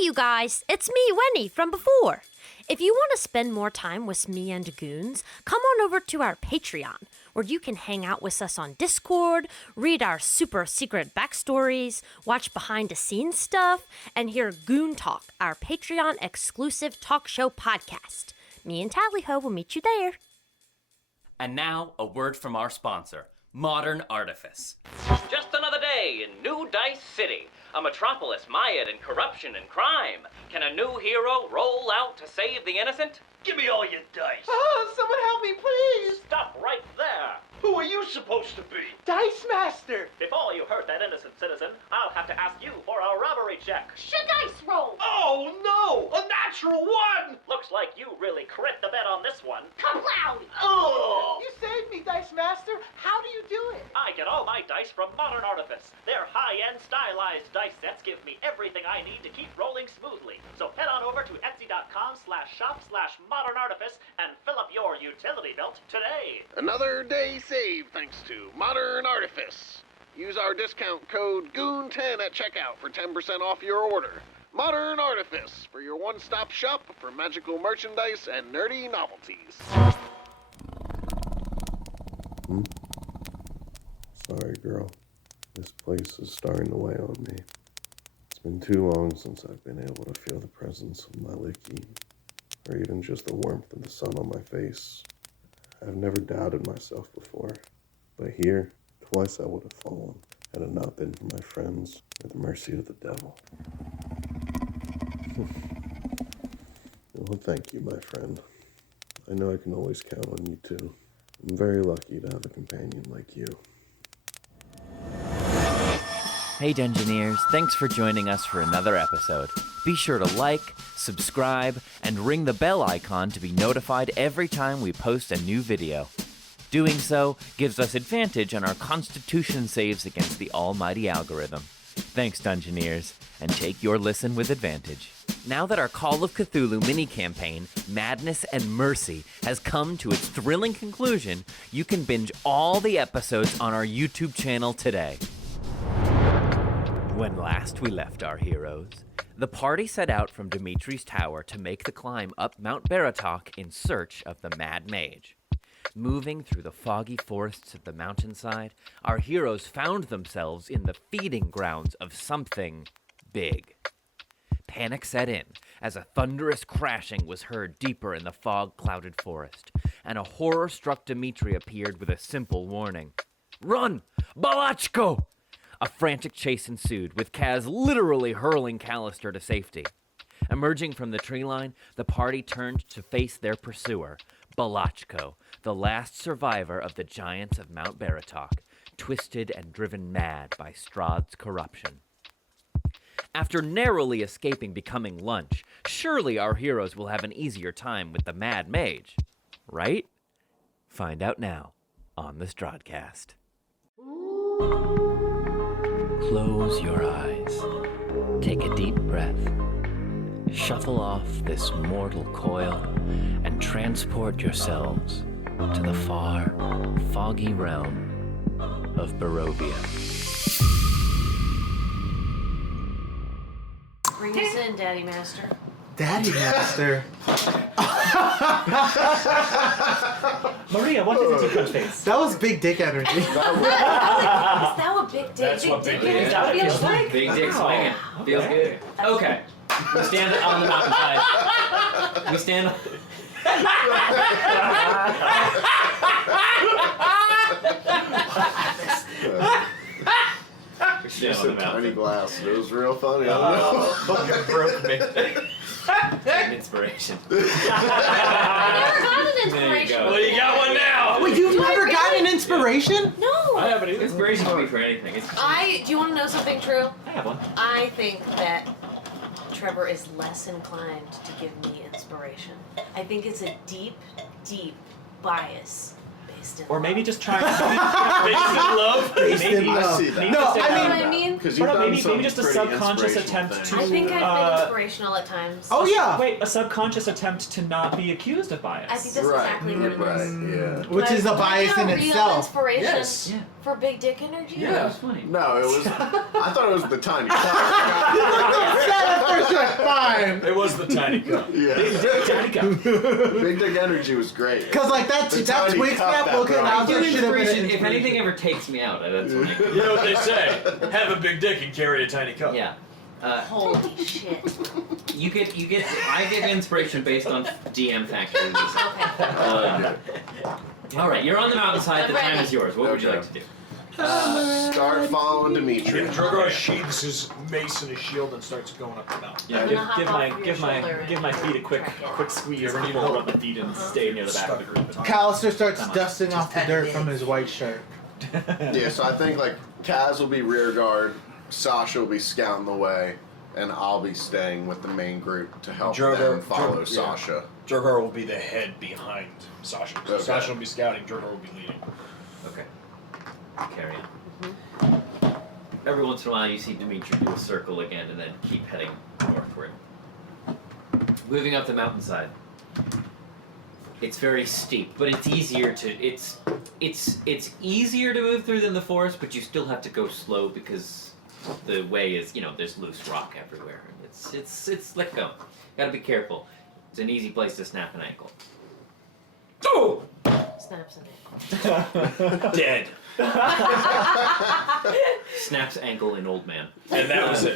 you guys, it's me, Winnie, from before. If you want to spend more time with me and Goons, come on over to our Patreon, where you can hang out with us on Discord, read our super secret backstories, watch behind-the-scenes stuff, and hear Goon Talk, our Patreon-exclusive talk show podcast. Me and Tallyho will meet you there. And now, a word from our sponsor, Modern Artifice. Just another day in New Dice City, a metropolis mired in corruption and crime. Can a new hero roll out to save the innocent? Give me all your dice. Oh, someone help me, please. Stop right there. Who are you supposed to be? Dice Master. Before you hurt that innocent citizen, I'll have to ask you for a robbery check. Should dice roll? Oh, no! A natural one! Looks like you really crit the bet on this one. Kablow! Oh! You saved me, Dice Master. How do you do it? I get all my dice from Modern Artifice. Their high-end stylized dice sets give me everything I need to keep rolling smoothly. So head on over to etsy.com/shop/Modern Artifice and fill up your utility belt today. Another day saved thanks to Modern Artifice. Use our discount code GOON10 at checkout for 10% off your order. Modern Artifice, for your one-stop shop for magical merchandise and nerdy novelties. Sorry, girl. This place is starting to weigh on me. It's been too long since I've been able to feel the presence of my Licky, or even just the warmth of the sun on my face. I've never doubted myself before, but here, twice I would have fallen had it not been for my friends or the mercy of the devil. Well, thank you, my friend. I know I can always count on you too. I'm very lucky to have a companion like you. Hey Dungeoneers, thanks for joining us for another episode. Be sure to like, subscribe, and ring the bell icon to be notified every time we post a new video. Doing so gives us advantage on our Constitution saves against the almighty algorithm. Thanks Dungeoneers, and take your listen with advantage. Now that our Call of Cthulhu mini-campaign, Madness and Mercy, has come to its thrilling conclusion, you can binge all the episodes on our YouTube channel today. When last we left our heroes, the party set out from Dimitri's tower to make the climb up Mount Baratok in search of the Mad Mage. Moving through the foggy forests of the mountainside, our heroes found themselves in the feeding grounds of something big. Panic set in as a thunderous crashing was heard deeper in the fog-clouded forest, and a horror-struck Dimitri appeared with a simple warning. "Run! Balachko!" A frantic chase ensued, with Kaz literally hurling Callister to safety. Emerging from the tree line, the party turned to face their pursuer, Balachko, the last survivor of the giants of Mount Baratok, twisted and driven mad by Strahd's corruption. After narrowly escaping becoming lunch, surely our heroes will have an easier time with the Mad Mage. Right? Find out now on the Strahdcast. Close your eyes. Take a deep breath. Shuffle off this mortal coil and transport yourselves to the far, foggy realm of Barovia. Bring us in, Daddy Master. Daddy Master. Maria, what is it you touch face? That was big dick energy. Is that what big dick? That's what big dick is. That feels like? Big dick swinging. Feels good. Okay. We stand on the mountainside. We stand on... Just a tiny glass. It was real funny. I don't know. Fucking broke me. An inspiration. I never got an inspiration. Well, you got one now. Wait, you've never gotten an inspiration? No. I have it either. Inspiration can be for anything. Do you want to know something true? I have one. I think that Trevor is less inclined to give me inspiration. I think it's a deep, deep bias based in Or maybe love. just try. Based in love? Based in Maybe. love. see that. Maybe No, just I a- You know mean- what I mean? Because Or you've done maybe some just a pretty subconscious inspirational attempt things. to. I think I've been inspirational at times. Oh, yeah. Wait, a subconscious attempt to not be accused of bias. I think that's exactly what it is. Yeah. Which is a bias in Real itself. inspiration Yes. Yeah. for big dick energy? Yeah. That was funny. No, it was. I thought it was the tiny. Said at first, you're like, Fine. It was the tiny cup. Yeah. Tiny cup. Big Dick Energy was great. Because like that's The tiny Wake cup Snap that looking brought out you there should have been an If anything ever takes me out, that's when I You know what they say? Have a big dick and carry a tiny cup. Yeah. Holy shit. You get. I get inspiration based on DM factors. All right, you're on the mountainside. The time is yours. What would you like to do? Start following Dimitri. Drogar sheathes his mace and his shield and starts going up the mountain. Yeah, I'm gonna hop off your shoulder give my feet a quick squeeze. You ever need to hold up the feet and stay near the back of the group. Callister starts Come on. dusting off the dirt from his white shirt. Yeah, so I think like Kaz will be rear guard, Sasha will be scouting the way, and I'll be staying with the main group to help them follow Sasha. Drogar will be the head behind Sasha. So Okay. Sasha will be scouting, Drogar will be leading. Okay. Carry on. Every once in a while, you see Dimitri do a circle again, and then keep heading northward. Moving up the mountainside. It's very steep, but it's easier to it's easier to move through than the forest, but you still have to go slow because the way is there's loose rock everywhere. It's let go. Gotta be careful. It's an easy place to snap an ankle. Oh! Snaps an ankle. Dead. Snaps ankle in old man. And that was it.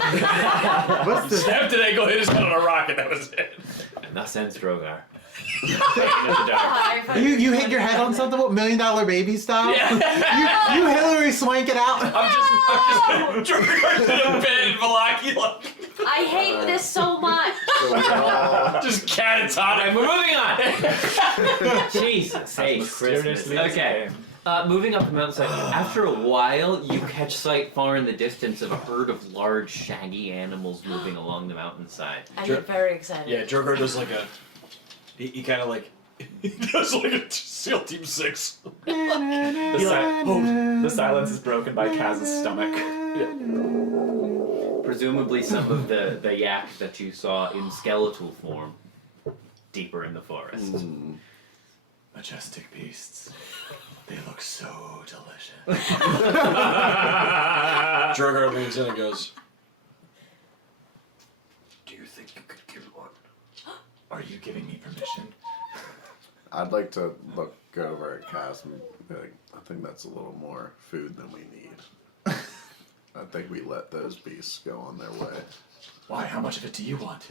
What's the Snapped an ankle, hit his head on a rock, and that was it. And thus ends Drogar. you hit your head on something? What, $1 Million Baby style? Yeah. you Hillary Swank it out. I'm just Drogar's in a bed in Valaki, I hate this so much. So we all just catatonic. We're moving on. Jesus, hey, Christmas. mysteriously as Okay. Moving up the mountainside, after a while, you catch sight far in the distance of a herd of large, shaggy animals moving along the mountainside. I get very excited. Yeah, Drogar does like a. He kind of like. He does like a SEAL Team 6. The silence is broken by Kaz's stomach. Presumably some of the yak that you saw in skeletal form deeper in the forest. Majestic beasts. They look so delicious. Drogar leans in and goes, "Do you think you could kill one?" Are you giving me permission? I'd like to look over at Kaz and be like, I think that's a little more food than we need. I think we let those beasts go on their way. Why? How much of it do you want?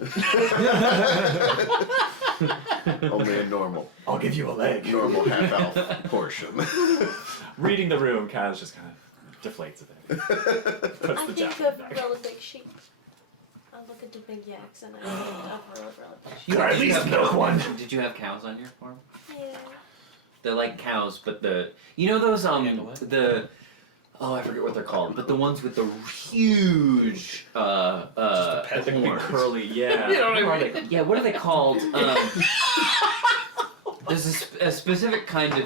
Only a normal I'll give you a leg. half-elf portion. Reading the room, Kaz just kind of deflates a bit. Puts I the think javelin of back. really big sheep. I look at the big yaks and I think of really big sheep. You at least milk one. Did you have cows on your farm? Yeah. They're like cows, but those I forget what they're called, but the ones with the huge horns. Curly, yeah. Yeah, what are they called? There's a specific kind of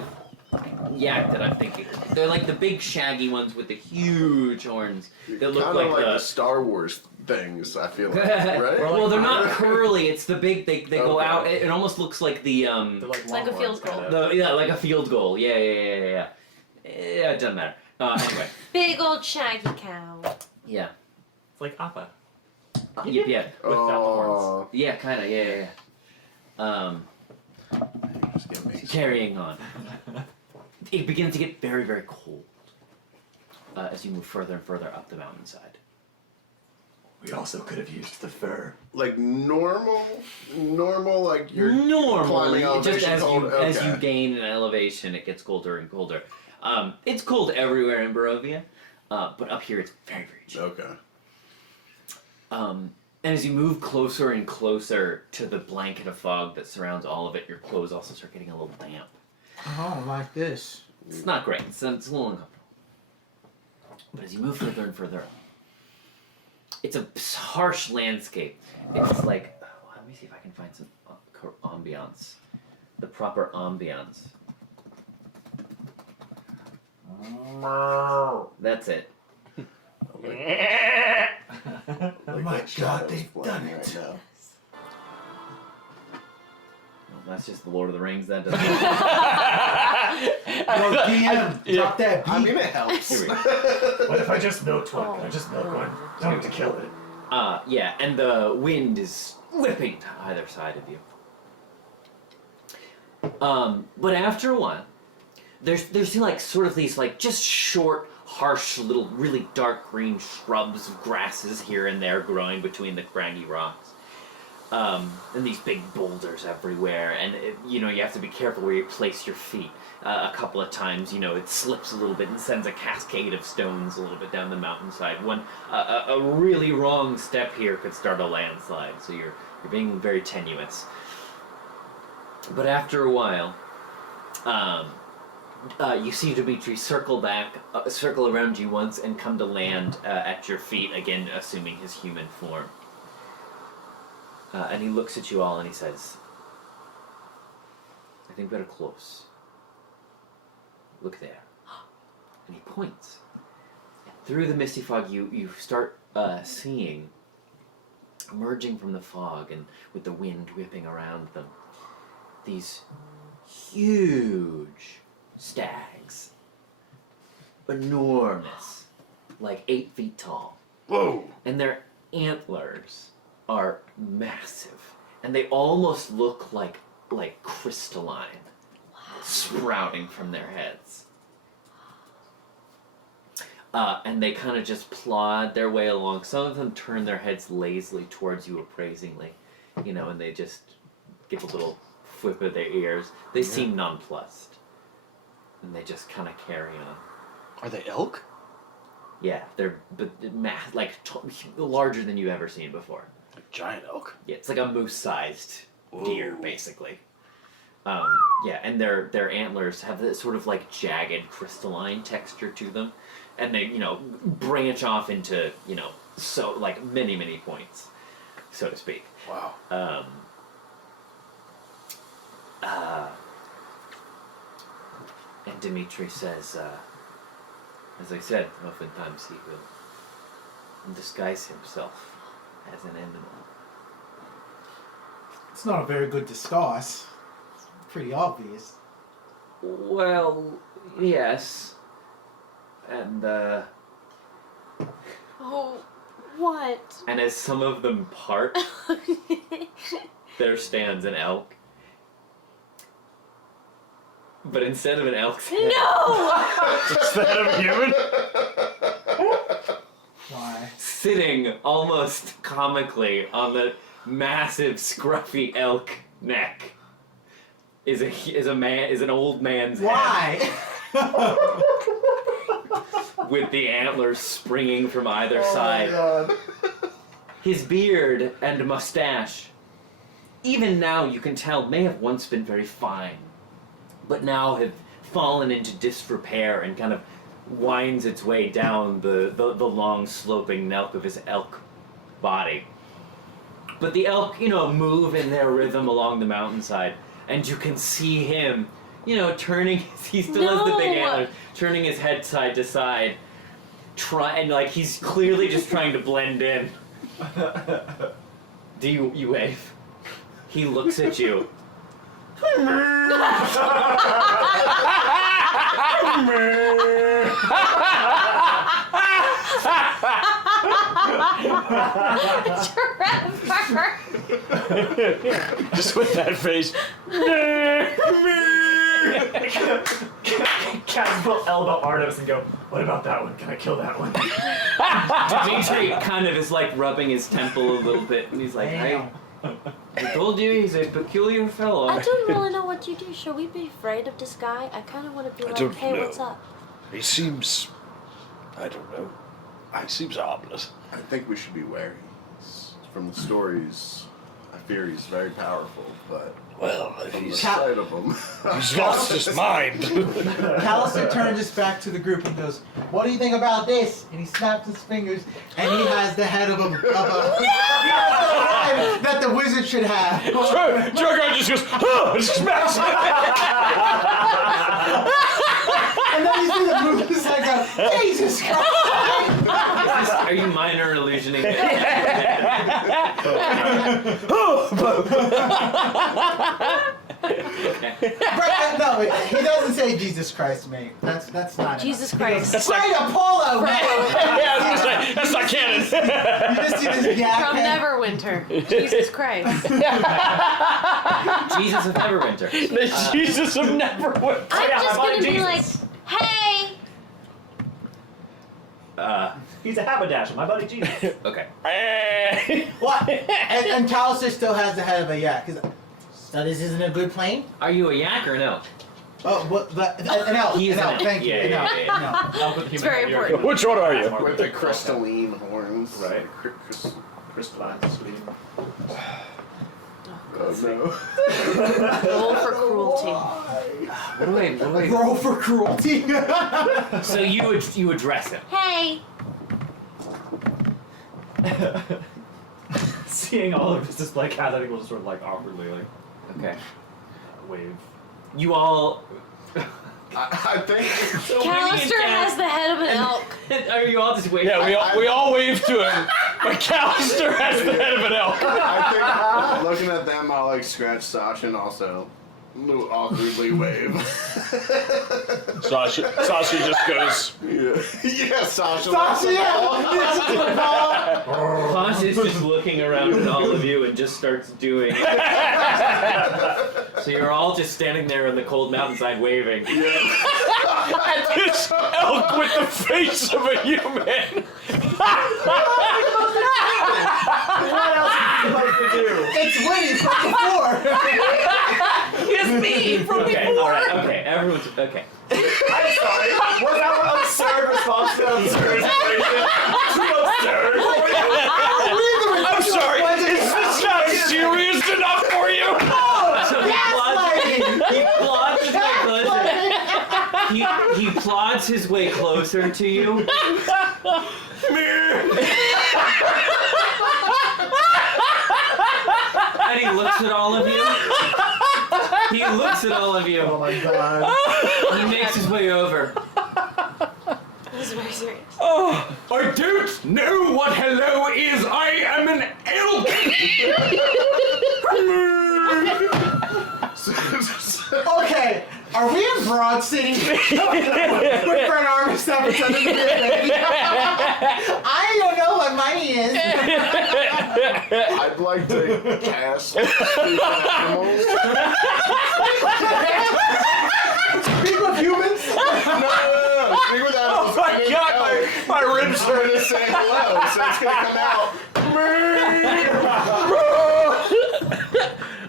yak that I'm thinking. They're like the big shaggy ones with the huge horns that look Kind of like the the Star Wars things, I feel like, right? well, they're not curly. It's the big. They go Okay. out. It almost looks like the They're like Like a longhorns, field goal. kinda. like a field goal. Yeah. Yeah, it doesn't matter. Anyway, Big old shaggy cow. yeah. It's like Appa. Yeah. Without the horns. Oh, Yeah, kind of. Yeah. just give me Carrying on. It begins to get very, very cold as you move further and further up the mountainside. We also could have used the fur. like normal, like you're Normally, climbing just elevation as cold. as you Okay. gain an elevation, it gets colder and colder. It's cold everywhere in Barovia, but up here it's very, very chill. Okay. And as you move closer and closer to the blanket of fog that surrounds all of it, your clothes also start getting a little damp. Oh, like this. It's not great. It's a little uncomfortable. But as you move further and further up, it's a harsh landscape. It's like, let me see if I can find some ambiance. The proper ambiance. That's it. Oh my God, they've done it. Right now. Well, that's just the Lord of the Rings. That doesn't. Yo, DM, drop that beat. I mean, it helps. Here we go. What if I just milked one? Can I just milk one? Don't have to kill it. Yeah, and the wind is whipping to either side of you. But after a while, there's like sort of these like just short, harsh, little, really dark green shrubs, grasses here and there growing between the craggy rocks. And these big boulders everywhere, and you have to be careful where you place your feet. A couple of times, it slips a little bit and sends a cascade of stones a little bit down the mountainside. A really wrong step here could start a landslide, so you're being very tenuous. But after a while, you see Dimitri circle around you once and come to land at your feet, again assuming his human form. And he looks at you all and he says, I think we're close. Look there. And he points. Through the misty fog, you start seeing, emerging from the fog and with the wind whipping around them, these huge stags. Enormous. Like 8 feet tall. Whoa! And their antlers are massive. And they almost look like crystalline. Sprouting from their heads. And they kind of just plod their way along. Some of them turn their heads lazily towards you appraisingly, and they just give a little whip of their ears. They seem nonplussed. And they just kind of carry on. Are they elk? Yeah, they're larger than you've ever seen before. A giant elk? Yeah, it's like a moose-sized deer, basically. Yeah, and their antlers have this sort of like jagged crystalline texture to them, and they branch off into so like many points, so to speak. Wow. And Dimitri says, as I said, oftentimes he will disguise himself as an animal. It's not a very good disguise. Pretty obvious. Well, yes. And, Oh, what? And as some of them part, there stands an elk. But instead of an elk's head... No! Instead of human? Why? Sitting almost comically on the massive, scruffy elk neck is an old man's Why? head with the antlers springing from either side. God. His beard and mustache, even now you can tell, may have once been very fine, but now have fallen into disrepair and kind of winds its way down the long sloping neck of his elk body. But the elk, move in their rhythm along the mountainside, and you can see him, turning, he still has the big antlers, turning his head side to side, he's clearly just trying to blend in. Do you wave? He looks at you. Trevor! Just with that face. Campbell elbow Artemis and go, what about that one? Can I kill that one? Dimitri kind of is like rubbing his temple a little bit, and he's like, hey, I told you he's a peculiar fellow. I don't really know what you do. Should we be afraid of this guy? I kind of want to be like, hey, what's up? He seems... I don't know. He seems harmless. I think we should be wary. From the stories, I fear he's very powerful, but Well, if from the he's sight of him... he's lost his mind. Callister turns his back to the group and goes, what do you think about this? And he snaps his fingers, and he has the head of a he has the head that the wizard should have. Drogar just goes, oh, and smacks And then you see the move his head go, Jesus Christ! Are you minor illusioning it? Okay. No, he doesn't say Jesus Christ, mate. That's not Jesus enough. Christ. That's right, Apollo. Yeah, that's not canon. You just see this gap. From Neverwinter. Jesus Christ. Jesus of Neverwinter. The Jesus of Neverwinter. I'm yeah, just my gonna buddy be like, Jesus. hey! He's a haberdasher, my buddy Jesus. Okay. What? And Callister still has the head of a yak. So this isn't a good plane? Are you a yak or no? Oh, what? An elk. He's an elk. an elk. Thank you. Yeah, An elk. yeah, yeah. No. It's very important. Which one are you? With the crystalline horns. Right. Crystalline screen. Oh no. Roll for cruelty. What do I? Roll for cruelty. So you address him. Hey! Seeing all of this display, Kaz, I think will just sort of like awkwardly like Okay. wave. You all. I think. So Winnie and Callister has the head of an elk. Are you all just waiting? Yeah, we all wave to him, but Callister has the head of an elk. I think looking at them, I'll like scratch Sasha and also a little awkwardly wave. Sasha just goes. Yeah, Sasha. Sasha, yeah. Sasha's just looking around at all of you and just starts doing it. So you're all just standing there on the cold mountainside waving. At this elk with the face of a human. What else are you supposed to do? It's Winnie from before. It's me from before. All right. Okay. Everyone's okay. I'm sorry. Was our absurd response to the absurd situation too absurd? I'm sorry. Is this not serious enough for you? So he plods his way closer to you. And he looks at all of you. He looks at all of you. Oh my god. He makes his way over. This is very serious. Oh, I don't know what hello is. I am an elk. Okay, are we in Broad City? With Brent Armstrong pretending to be a baby? I don't know what money is. I'd like to cast Speak with Animals. Speak with humans? No. Speak with Animals. Oh my god, my ribs I'm hurt. gonna say hello, so it's gonna come out.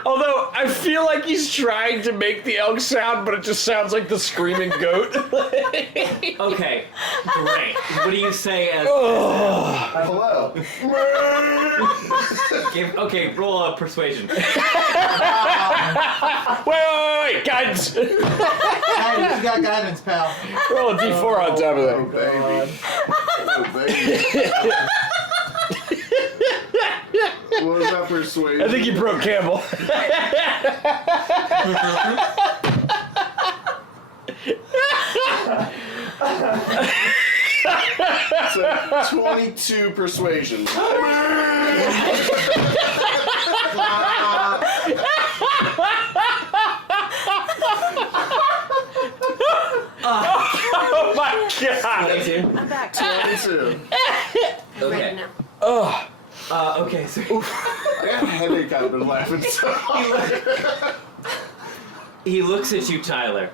Although I feel like he's trying to make the elk sound, but it just sounds like the screaming goat. Okay, great. What do you say as... Hello. Okay, roll a persuasion. Wait, guidance. Hey, you got guidance, pal. Roll a d4 on top of Oh, that. baby. Oh, baby. What was that persuasion? I think you broke Campbell. So, 22 persuasion. Oh my god. 22. I'm back. 22. Ready Okay. now. Oh. Okay, so... I got a headache. I've been laughing so hard. He looks at you, Tyler,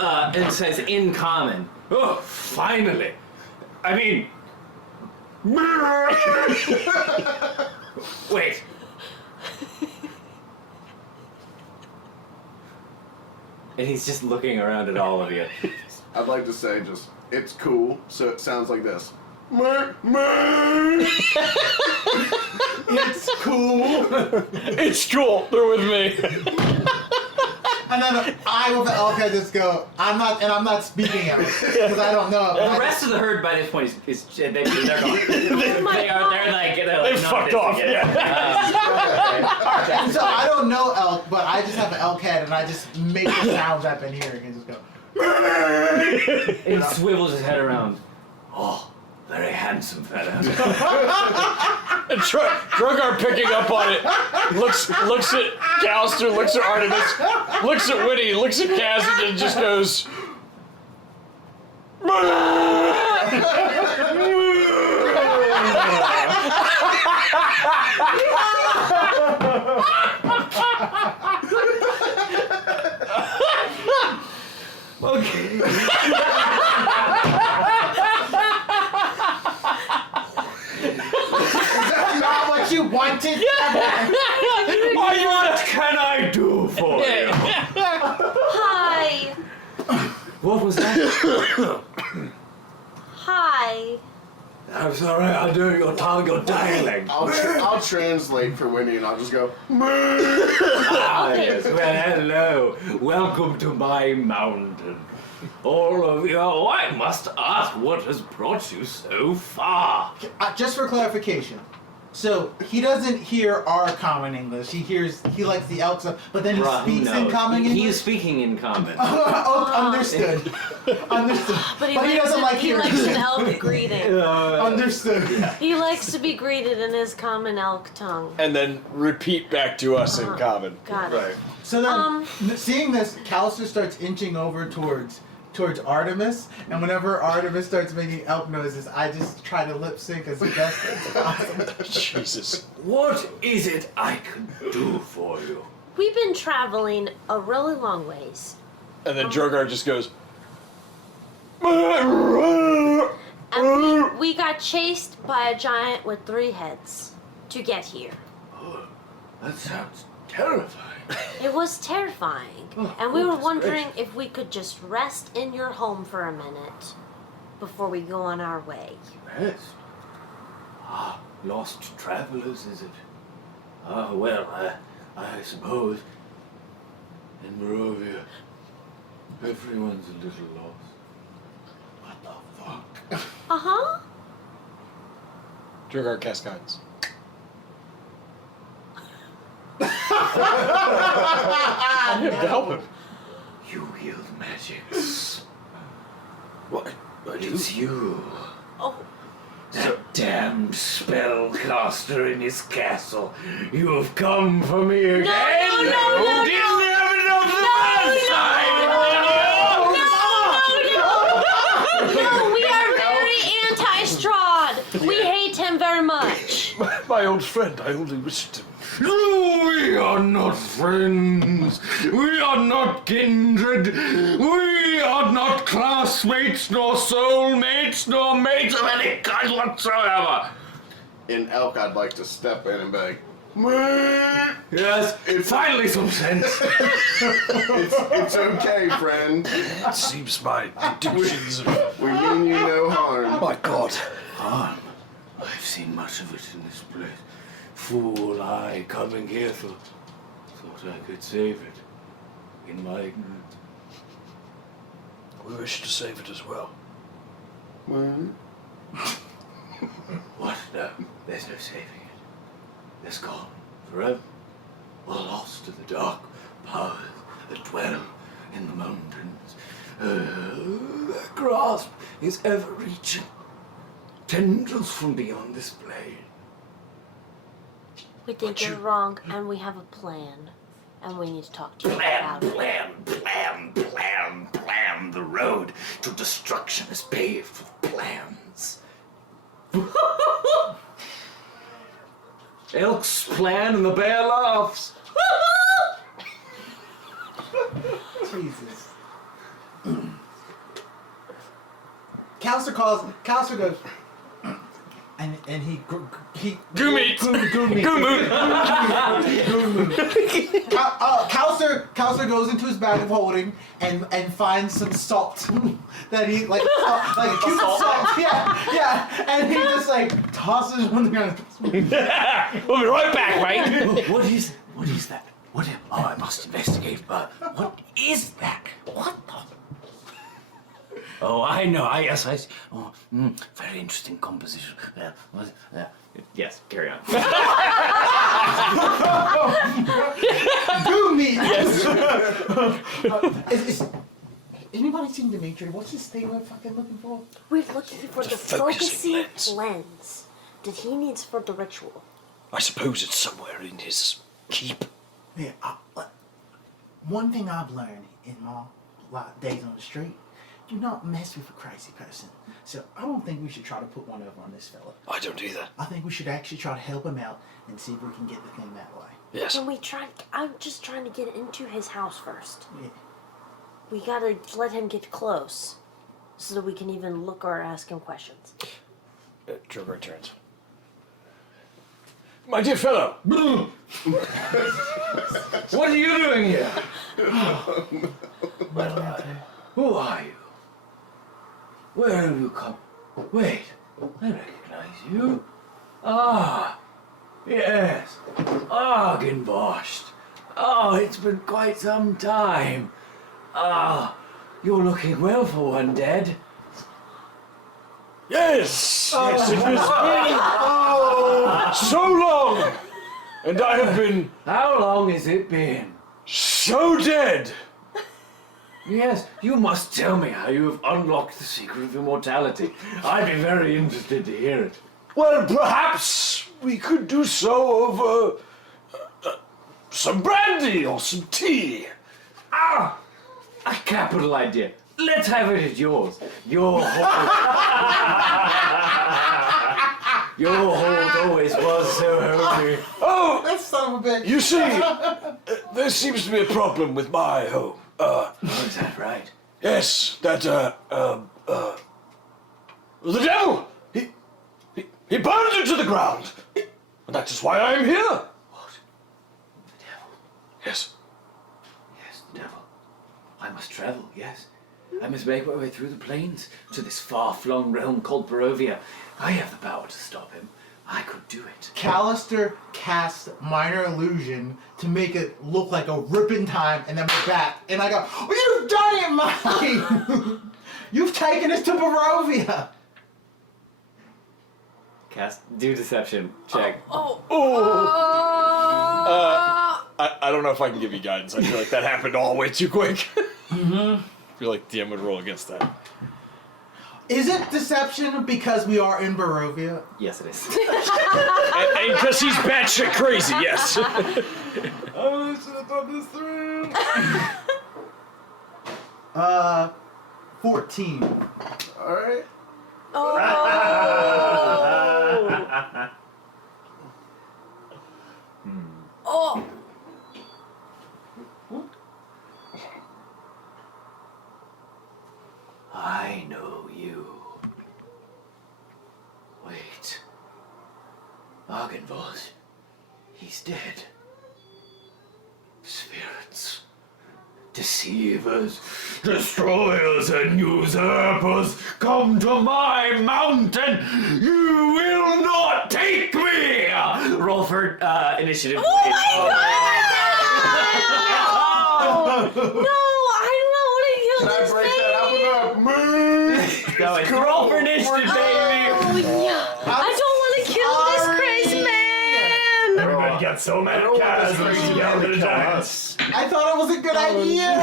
and says in common, "Oh, finally! I mean... Wait. And he's just looking around at all of you. I'd like to say just, it's cool, so it sounds like this. It's cool. It's cool. They're with me. And then I with the elk head just go, I'm not speaking out because I don't know. The rest of the herd by this point is they're gone. They're like They not fucked this off. again. And so I don't know elk, but I just have an elk head and I just make the sounds I've been hearing and just go. And he swivels his head around. Oh, Very handsome fella. And Drogar picking up on it, looks at Callister, looks at Artemis, looks at Winnie, looks at Kaz, and just goes. Okay. Not what you wanted. What can I do for you? Hi. What was that? Hi. I'm sorry, I do your tongue, your dialect. I'll translate for Winnie, and I'll just go. Ah, yes. Well, hello. Welcome to my mountain. All of you. Oh, I must ask, what has brought you so far? Just for clarification, so he doesn't hear our common English. He likes the elk stuff, but then he speaks in common English. He is speaking in common. Understood. Understood. But he doesn't like he hearing likes it. an elk greeting. Understood. He likes to be greeted in his common elk tongue. And then repeat back to us in common. Got it. So then, seeing this, Callister starts inching over towards Artemis, and whenever Artemis starts making elk noises, I just try to lip sync as best as possible. Jesus. What is it I can do for you? We've been traveling a really long ways. And then Drogar just goes. And we got chased by a giant with 3 heads to get here. Oh, that sounds terrifying. It was terrifying. And we were wondering if we could just rest in your home for a minute before we go on our way. Rest? Ah, lost travelers, is it? Ah, well, I suppose in Barovia, everyone's a little lost. What the fuck? Uh-huh. Drogar cast guidance. I'm here to help him. You wield magics. What? It's you. Oh. That damned spellcaster in his castle. You have come for me again? No. You didn't have enough the first time, No, we are very anti-Strahd. We hate him very much. My old friend, I only wished him. No, we are not friends. We are not kindred. We are not classmates, nor soulmates, nor mates of any kind whatsoever. In elk, I'd like to step in and be like, yes, finally some sense. it's okay, friend. It seems my predictions of... We mean you no harm. My God. Harm. I've seen much of it in this place. Fool I, coming here thought I could save it. In my ignorance. We wish to save it as well. What? No, there's no saving it. It's gone. Forever. We're lost to the dark powers that dwell in the mountains. Their grasp is ever-reaching. Tendrils from beyond this blade. We think you're wrong, and we have a plan. And we need to talk to you about it. Plan. The road to destruction is paved with plans. Elk's plan and the bear laughs. Jesus. Callister goes, and he Goomeat. Callister goes into his bag of holding and finds some salt that he like a cube of salt. Yeah, and he just like tosses it on the ground. We'll be right back, mate. What is that? I must investigate. What is that? What the? Oh, I know. Yes, I see. Oh, very interesting composition. Yes, carry on. Do me. Yes. Anybody seen Dimitri? What's this thing we're fucking looking for? We're looking for the focusing focusing lens that he needs for the ritual. I suppose it's somewhere in his keep. Yeah, one thing I've learned in my days on the street, do not mess with a crazy person. So I don't think we should try to put one over on this fella. I don't either. I think we should actually try to help him out and see if we can get the thing that way. Yes. Can we try? I'm just trying to get into his house first. Yeah. We gotta let him get close so that we can even look or ask him questions. Drogar turns. My dear fellow! What are you doing here? Who are you? Where have you come? Wait, I recognize you. Ah, yes. Argenvost. Oh, it's been quite some time. Ah, you're looking well for one dead. Yes! Yes, it has been so long! And I have been How long has it been? so dead! Yes, you must tell me how you have unlocked the secret of immortality. I'd be very interested to hear it. Well, perhaps we could do so over some brandy or some tea. Ah! A capital idea. Let's have it at yours. Your hold always was so holy. Oh, That son of a bitch. you see, there seems to be a problem with my home. Oh, is that right? Yes, that, the devil! He burned it to the ground! And that is why I am here! What? The devil? Yes. Yes, the devil. I must travel, yes. I must make my way through the plains to this far-flung realm called Barovia. I have the power to stop him. I could do it. Callister cast minor illusion to make it look like a ripping time, and then we're back. And I go, oh, you've done it, Mikey! You've taken us to Barovia! Do deception check. I don't know if I can give you guidance. I feel like that happened all way too quick. I feel like DM would roll against that. Is it deception because we are in Barovia? Yes, it is. And because he's batshit crazy, yes. Oh, I should have thought this through. 14. Alright. Oh! I know you. Wait. Argenvost. He's dead. Spirits. Deceivers. Destroyers and usurpers. Come to my mountain. You will not take me. Roll for initiative. Oh my god! No! I don't want to kill Can I this break that up with a Go ahead. Roll for initiative, baby. Oh yeah! I don't want to kill this crazy man! Everybody got so mad at Kaz that he yelled at the giants. I thought it was a good idea!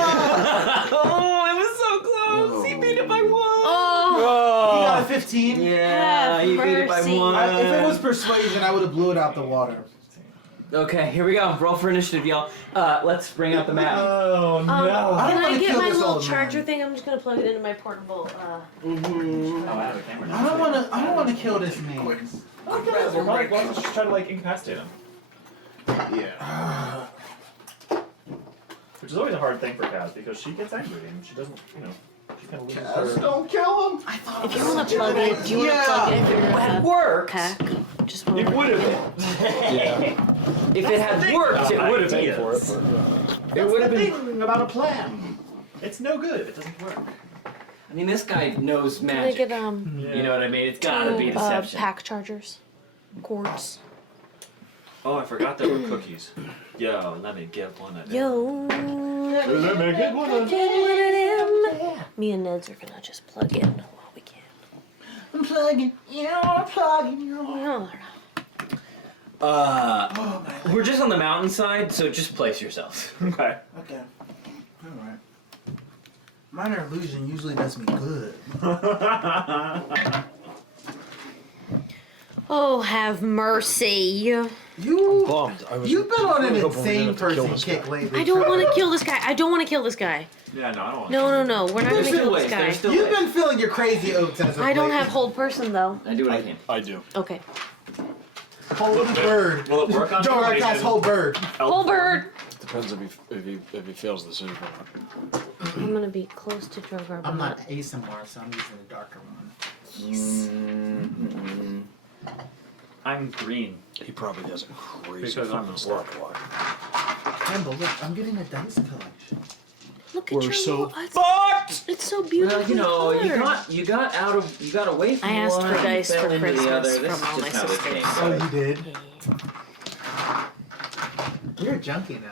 Oh, it was so close. He beat it by 1. Oh! You got a 15? Yeah, Have he beat it by mercy. 1. If it was persuasion, I would have blew it out the water. Okay, here we go. Roll for initiative, y'all. Let's bring out the map. Oh no. I don't Can I wanna get kill my this little old charger man. thing? I'm just gonna plug it into my portable. Oh, I have a camera now. I don't wanna kill this man. Why don't you just try to like incapacitate him? Yeah. Which is always a hard thing for Kaz because she gets angry and she doesn't, you know, she kind of loses Kaz, her. don't kill him! If you want to plug it, do you want to plug it in your Works. pack? Just It would have been. If it had worked, it would have been. Paid for it. But, It would have been. Thing about a plan. It's no good if it doesn't work. I mean, this guy knows Can I magic. get You know what I mean? It's gotta be deception. pack chargers, cords. Oh, I forgot there were cookies. Yo, let me get one of them. Yo. Let me get one of Get one of them. Me and Ned's are gonna just plug in while we can. I'm plugging. You're plugging. No, We're just on the mountainside, so just place yourselves. Okay. Okay. Alright. Minor illusion usually does me good. Oh, have mercy. You, Bummed. you've been on an really hoping we didn't insane have to kill person this kick guy. lately. I don't Trevor. want to kill this guy. I don't want to kill this guy. Yeah, no, I don't want No. We're not going to kill this guy. You've been feeling your crazy oats as of I don't late. have hold person, though. I do what I can. I do. Okay. Hold bird. Will it work on Drogar somebody cast who- whole bird. Hold bird. Depends if he fails the save or not. I'm going to be close to Drogar. I'm not Aasimar, so I'm using a darker one. I'm green. He probably has a crazy Because I'm fucking a stat orc. block. Campbell, look, I'm getting a dice collection. Look at We're your so little- It's so beautiful. Well, you got away from I asked one for and dice fell for into the Christmas other. This from is all my just how this sisters. game Oh, goes. you did? You're a junkie now.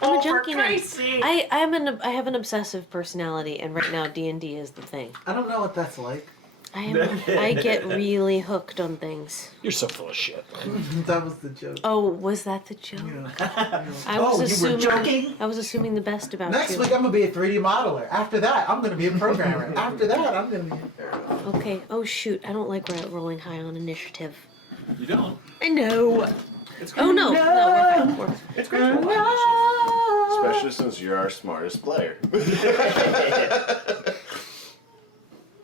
I'm a junkie now. I have an obsessive personality, and right now D&D is the thing. I don't know what that's like. I get really hooked on things. You're so full of shit. That was the joke. Oh, was that the joke? Yeah. I was Oh, you were assuming. joking? I was assuming the best about Next you. week I'm gonna be a 3D modeler. After that, I'm gonna be a programmer. After that, I'm gonna be. Okay. Oh shoot! I don't like rolling high on initiative. You don't. I know. It's Oh no! No, we're fine. It's great to watch. Especially since you're our smartest player.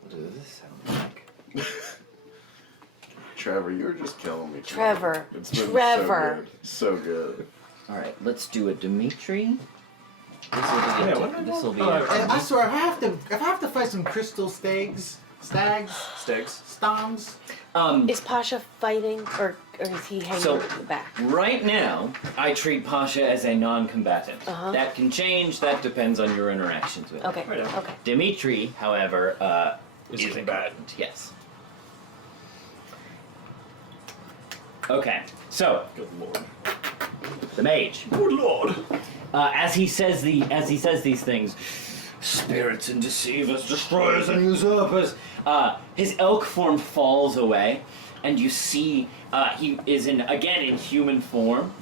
What does this sound like? Trevor, you were just killing me. Trevor. It's been Trevor. So good. All right, let's do a Dimitri. This will be. I swear, if I have to fight some crystal stags, Steaks. stongs. Is Pasha fighting, or is he hanging So- at the back? Right now, I treat Pasha as a non-combatant. Uh-huh. That can change. That depends on your interactions with him. Okay. Right on. Okay. Dimitri, however, Is is a a combatant. combatant. Yes. Okay. So Good lord. the mage. Good lord. As he says these things, spirits and deceivers, destroyers and usurpers. His elk form falls away, and you see he is in human form,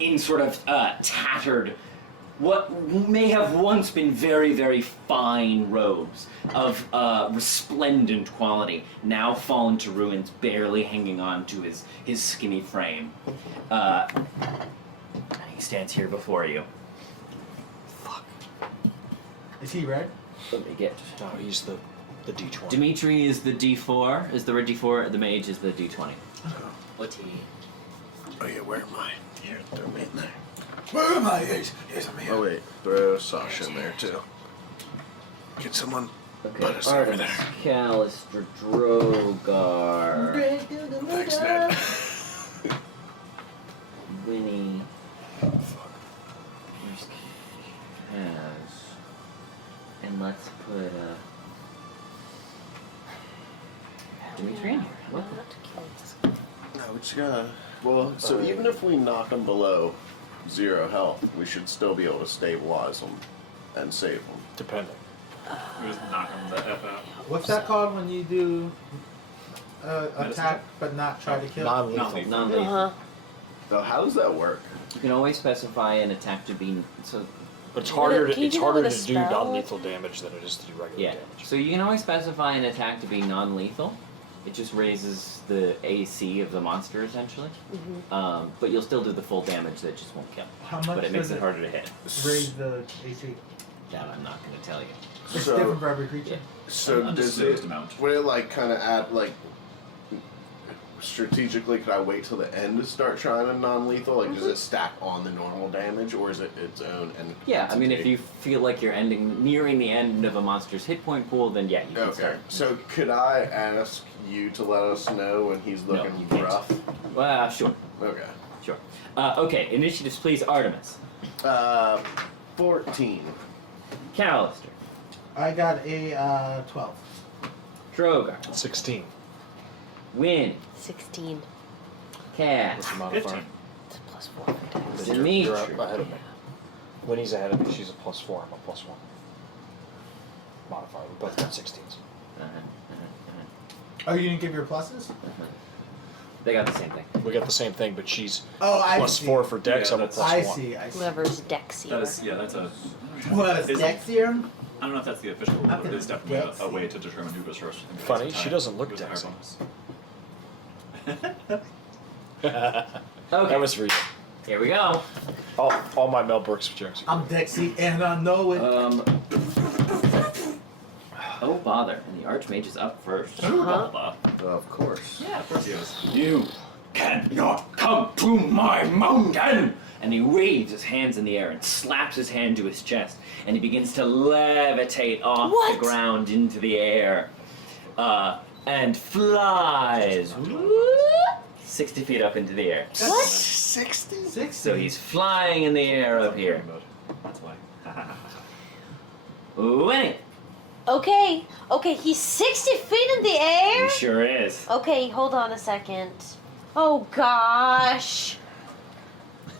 in sort of tattered, what may have once been very, very fine robes of resplendent quality, now fallen to ruins, barely hanging on to his skinny frame. He stands here before you. Is he red? Let me get. No, he's the D20. Dimitri is the D4, is the red D4, the mage is the D20. What's he? Oh yeah, where am I? Here, throw me in there. Where am I? Yes, I'm here. Oh wait, throw Sasha in there too. Get someone. Put us over there. Callister, Drogar, Thanks, Ned. Winnie. There's Kaz. And let's put Dimitri in here. What? No, we just gotta. Well, so even if we knock them below 0 health, we should still be able to stabilize them and save them. Depending. We just knock him the F out. What's that called when you do attack but not try to kill? Non-lethal. Non-lethal. So how does that work? You can always specify an attack to be so. But it's harder Can you it's do that harder with a to do spell? non-lethal damage than it is to do regular Yeah. damage. So you can always specify an attack to be non-lethal. It just raises the AC of the monster essentially. But you'll still do the full damage that just won't kill. How much But it makes does it harder to hit. raise the AC? That I'm not going to tell you. It's So- different for every creature. So does Undisclosed it? amount. Would it like kind of add like strategically? Could I wait till the end to start trying a non-lethal? Like, does it stack on the normal damage, or is it its own? And Yeah, I mean, if you feel like you're nearing the end of a monster's hit point pool, then yeah, you can Okay. start. So could I ask you to let us know when he's No, looking you can't. rough? Well, sure, Okay. sure. Okay, initiatives, please, Artemis. 14. Callister. I got a 12. Drogar. 16. Winnie. 16. Cass. What's the modifier? 15. It's a +4 for dex. Then Dimitri. you're up ahead of me. Winnie's ahead of me. She's a +4. I'm a +1. Modifier. We both got 16s. Oh, you didn't give your pluses? They got the same thing. We got the same thing, but she's Oh, I see. +4 for dex. Yeah, I'm a that's- +1. I see. Whoever's dexier. That's a What, is Is- Dexier? I don't know if that's the official rule, but it is definitely a way to determine who goes first. Funny, she doesn't look Dexy. That was for you. Here we go. All my Mel Brooks jokes. I'm Dexy and I know it. Oh bother, and the Archmage is up first. Of course. Yeah, of course he is. You cannot come to my mountain! And he waves his hands in the air and slaps his hand to his chest, and he begins to levitate off the ground into the air, and flies 60 feet up into the air. What? 60? So he's flying in the air up here. That's why. Winnie! Okay, he's 60 feet in the air? He sure is. Okay, hold on a second. Oh gosh.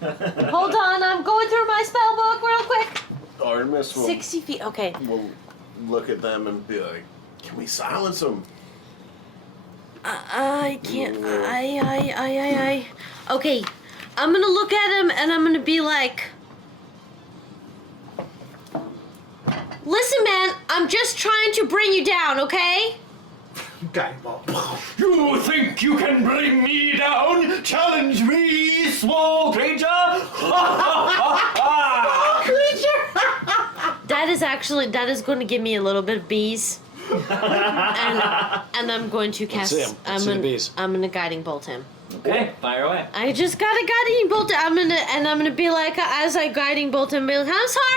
Hold on, I'm going through my spell book real quick. Artemis will 60 feet, okay. we'll look at them and be like, can we silence them? I can't, I. Okay, I'm gonna look at him and I'm gonna be like, listen man, I'm just trying to bring you down, okay? Guiding bolt. You think you can bring me down? Challenge me, small creature! That is going to give me a little bit of bees. and I'm going to cast. Let's see the bees. I'm gonna guiding bolt him. Okay, fire away. I just got a guiding bolt. I'm gonna be like, as I guiding bolt him, be like, I'm sorry.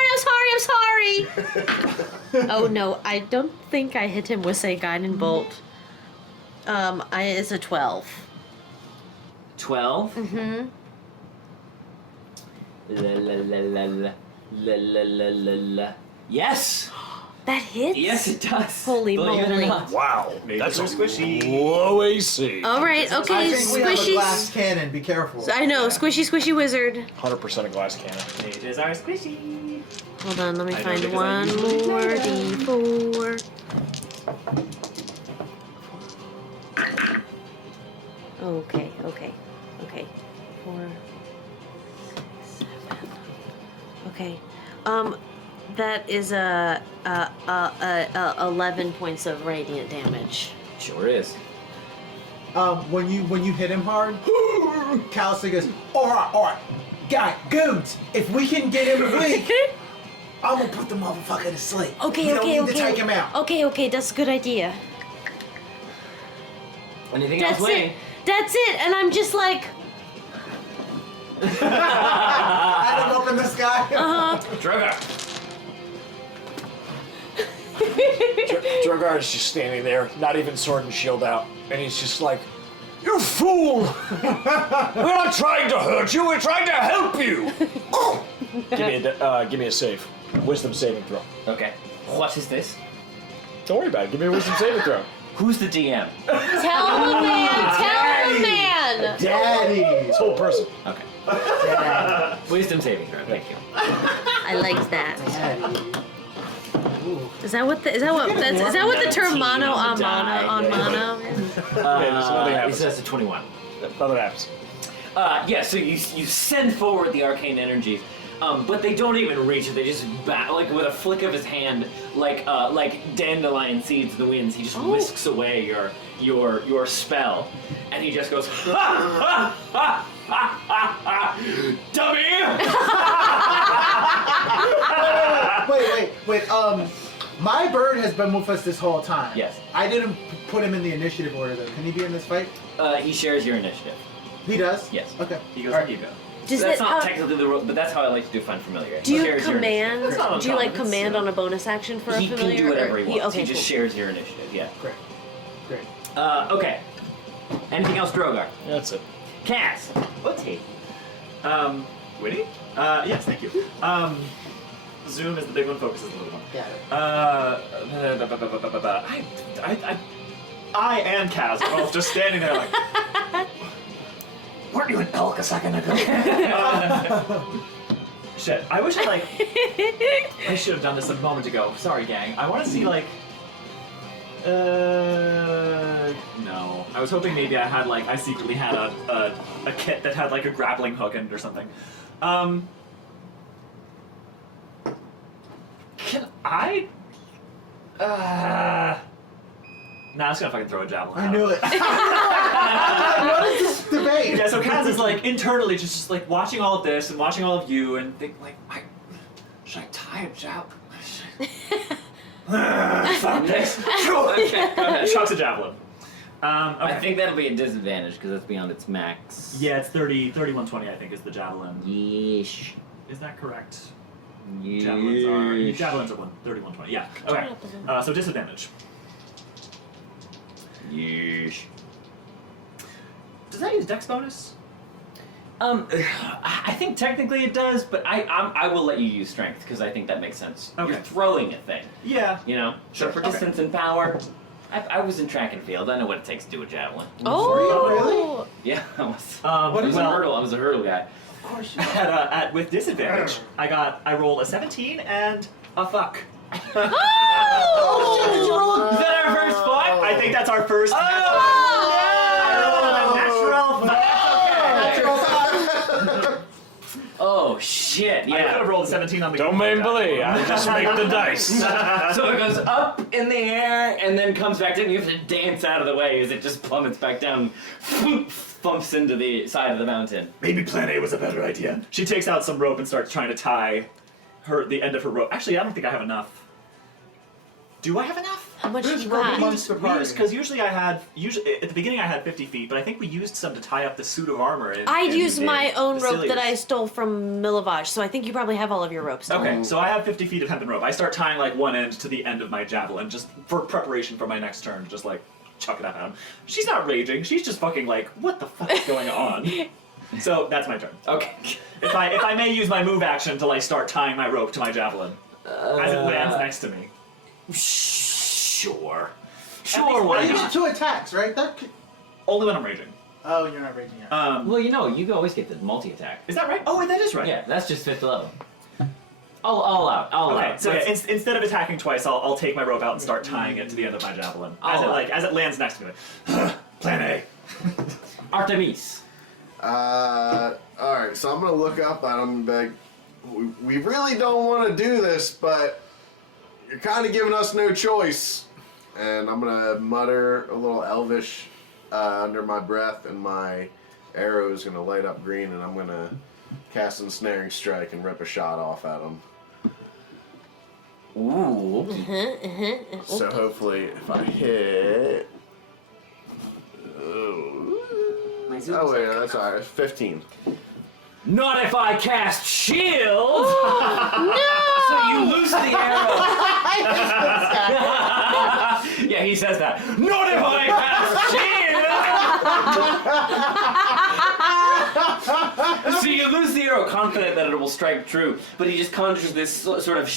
Oh no, I don't think I hit him with a guiding bolt. It's a 12. 12? Mm-hmm. La. Yes! That hits? Yes, it does. Holy Believe it or moly. not. Wow, That's a squishy. low AC. All right, okay, I think we have a glass squishy. cannon. Be careful. I know, squishy wizard. 100% a glass cannon. Mages are squishy. Hold on, let me I know find because I one usually more do D4. Okay. 4, 6, 7. Okay. That is 11 points of radiant damage. Sure is. When you hit him hard, Callister goes, all right, guy, Goons, if we can get him weak, I'm gonna put the motherfucker to sleep. Okay, we don't need to take him out. Okay, that's a good idea. Anything That's else, it. Winnie? That's it, and I'm just like, Add him up in the sky. Drogar. Drogar is just standing there, not even sword and shield out, and he's just like, "You fool! We're not trying to hurt you. We're trying to help you." Give me a save, wisdom saving throw. Okay. What is this? Don't worry about it. Give me a wisdom saving throw. Who's the DM? tell him, man. Daddy. This whole person. Okay. Wisdom saving throw. Thank you. I like that. Daddy. Is that what the term mono on mono is? There's nothing He happens. says a 21. Nothing happens. Yeah, so you send forward the arcane energies, but they don't even reach it. They just like with a flick of his hand, like dandelion seeds to the winds. He just whisks away your spell, and he just goes ha ha ha ha ha, dummy! Wait. My bird has been with us this whole time. Yes. I didn't put him in the initiative order though. Can he be in this fight? He shares your initiative. He does? Yes. Okay. He goes, All right. you go. Does That's that, not technically the rule, but that's how I like to do Find Familiar. do you Shares your command? That's not Do you like uncommon, command it's, on a bonus action for a He familiar? can do whatever or- he wants. Okay, he just cool. shares your initiative. Yeah. Great. Okay. Anything else, Drogar? That's it. Cass. What's he? Winnie? Yes, thank you. Zoom is the big one, focus is the little one. Got it. I and Kaz are both just standing there like, weren't you an elk a second ago? Shit, I wish I should have done this a moment ago. Sorry, gang. I want to see no. I was hoping maybe I secretly had a kit that had like a grappling hook in it or something. Nah, I'm just gonna fucking throw a javelin. I knew it. What is this debate? Yeah, so Kaz is like internally just like watching all of this and watching all of you and think like, should I tie a javelin? Fuck this. Okay, go ahead. Chucks a javelin. Okay. I think that'll be a disadvantage because that's beyond its max. Yeah, it's 3120 I think is the javelin. Yeesh. Is that correct? Yeesh. Javelins are 3120. Yeah. Okay. So disadvantage. Yeesh. Does that use dex bonus? I think technically it does, but I will let you use strength because I think that makes sense. Okay. You're throwing a thing, Yeah. you know. Sure, For okay. distance and power, I was in track and field. I know what it takes to do a javelin. Oh! Yeah, I was. What I was a hurdle. I was a hurdle guy. Of course you with disadvantage, I rolled a 17 and a fuck. Oh, shit, did you roll? Is that our first fuck? I think that's our first. Oh! I rolled a natural fuck. Oh shit! I could have Yeah. rolled a 17 on the. Don't make believe. I just make the dice. So it goes up in the air and then comes back down. You have to dance out of the way as it just plummets back down, bumps into the side of the mountain. Maybe Plan A was a better idea. She takes out some rope and starts trying to tie the end of her rope. Actually, I don't think I have enough. Do I have enough? How much do Who's you broken got? amongst the party? Because usually at the beginning I had 50 feet, but I think we used some to tie up the suit of armor. I used my own rope that I Basilius. stole from Milavage, so I think you probably have all of your ropes. Still. Okay, so I have 50 feet of hempen rope. I start tying like one end to the end of my javelin just for preparation for my next turn, just like chuck it up at him. She's not raging, she's just fucking like, what the fuck is going on? So that's my turn. Okay. If I may use my move action to like start tying my rope to my javelin as it lands next to me. Sure. Sure, why You not? get 2 attacks, right? Only when I'm raging. Oh, you're not raging yet. Well, you know, you always get the multi-attack. Is that right? Oh, wait, that is right. Yeah, that's just 5th level. All out. Okay, so yeah, instead of attacking twice, I'll take my rope out and start tying it to the end of my javelin as it lands next to me. Plan A. Artemis. Alright, so I'm gonna look up at him and be like, we really don't want to do this, but you're kind of giving us no choice. And I'm gonna mutter a little elvish under my breath, and my arrow is gonna light up green, and I'm gonna cast Ensnaring Strike and rip a shot off at him. Ooh. So hopefully, if I hit. Oh wait, no, that's alright. 15. Not if I cast shield. So you lose the arrow. Yeah, he says that. Not if I cast shield. So you lose the arrow, confident that it will strike true, but he just conjures this sort of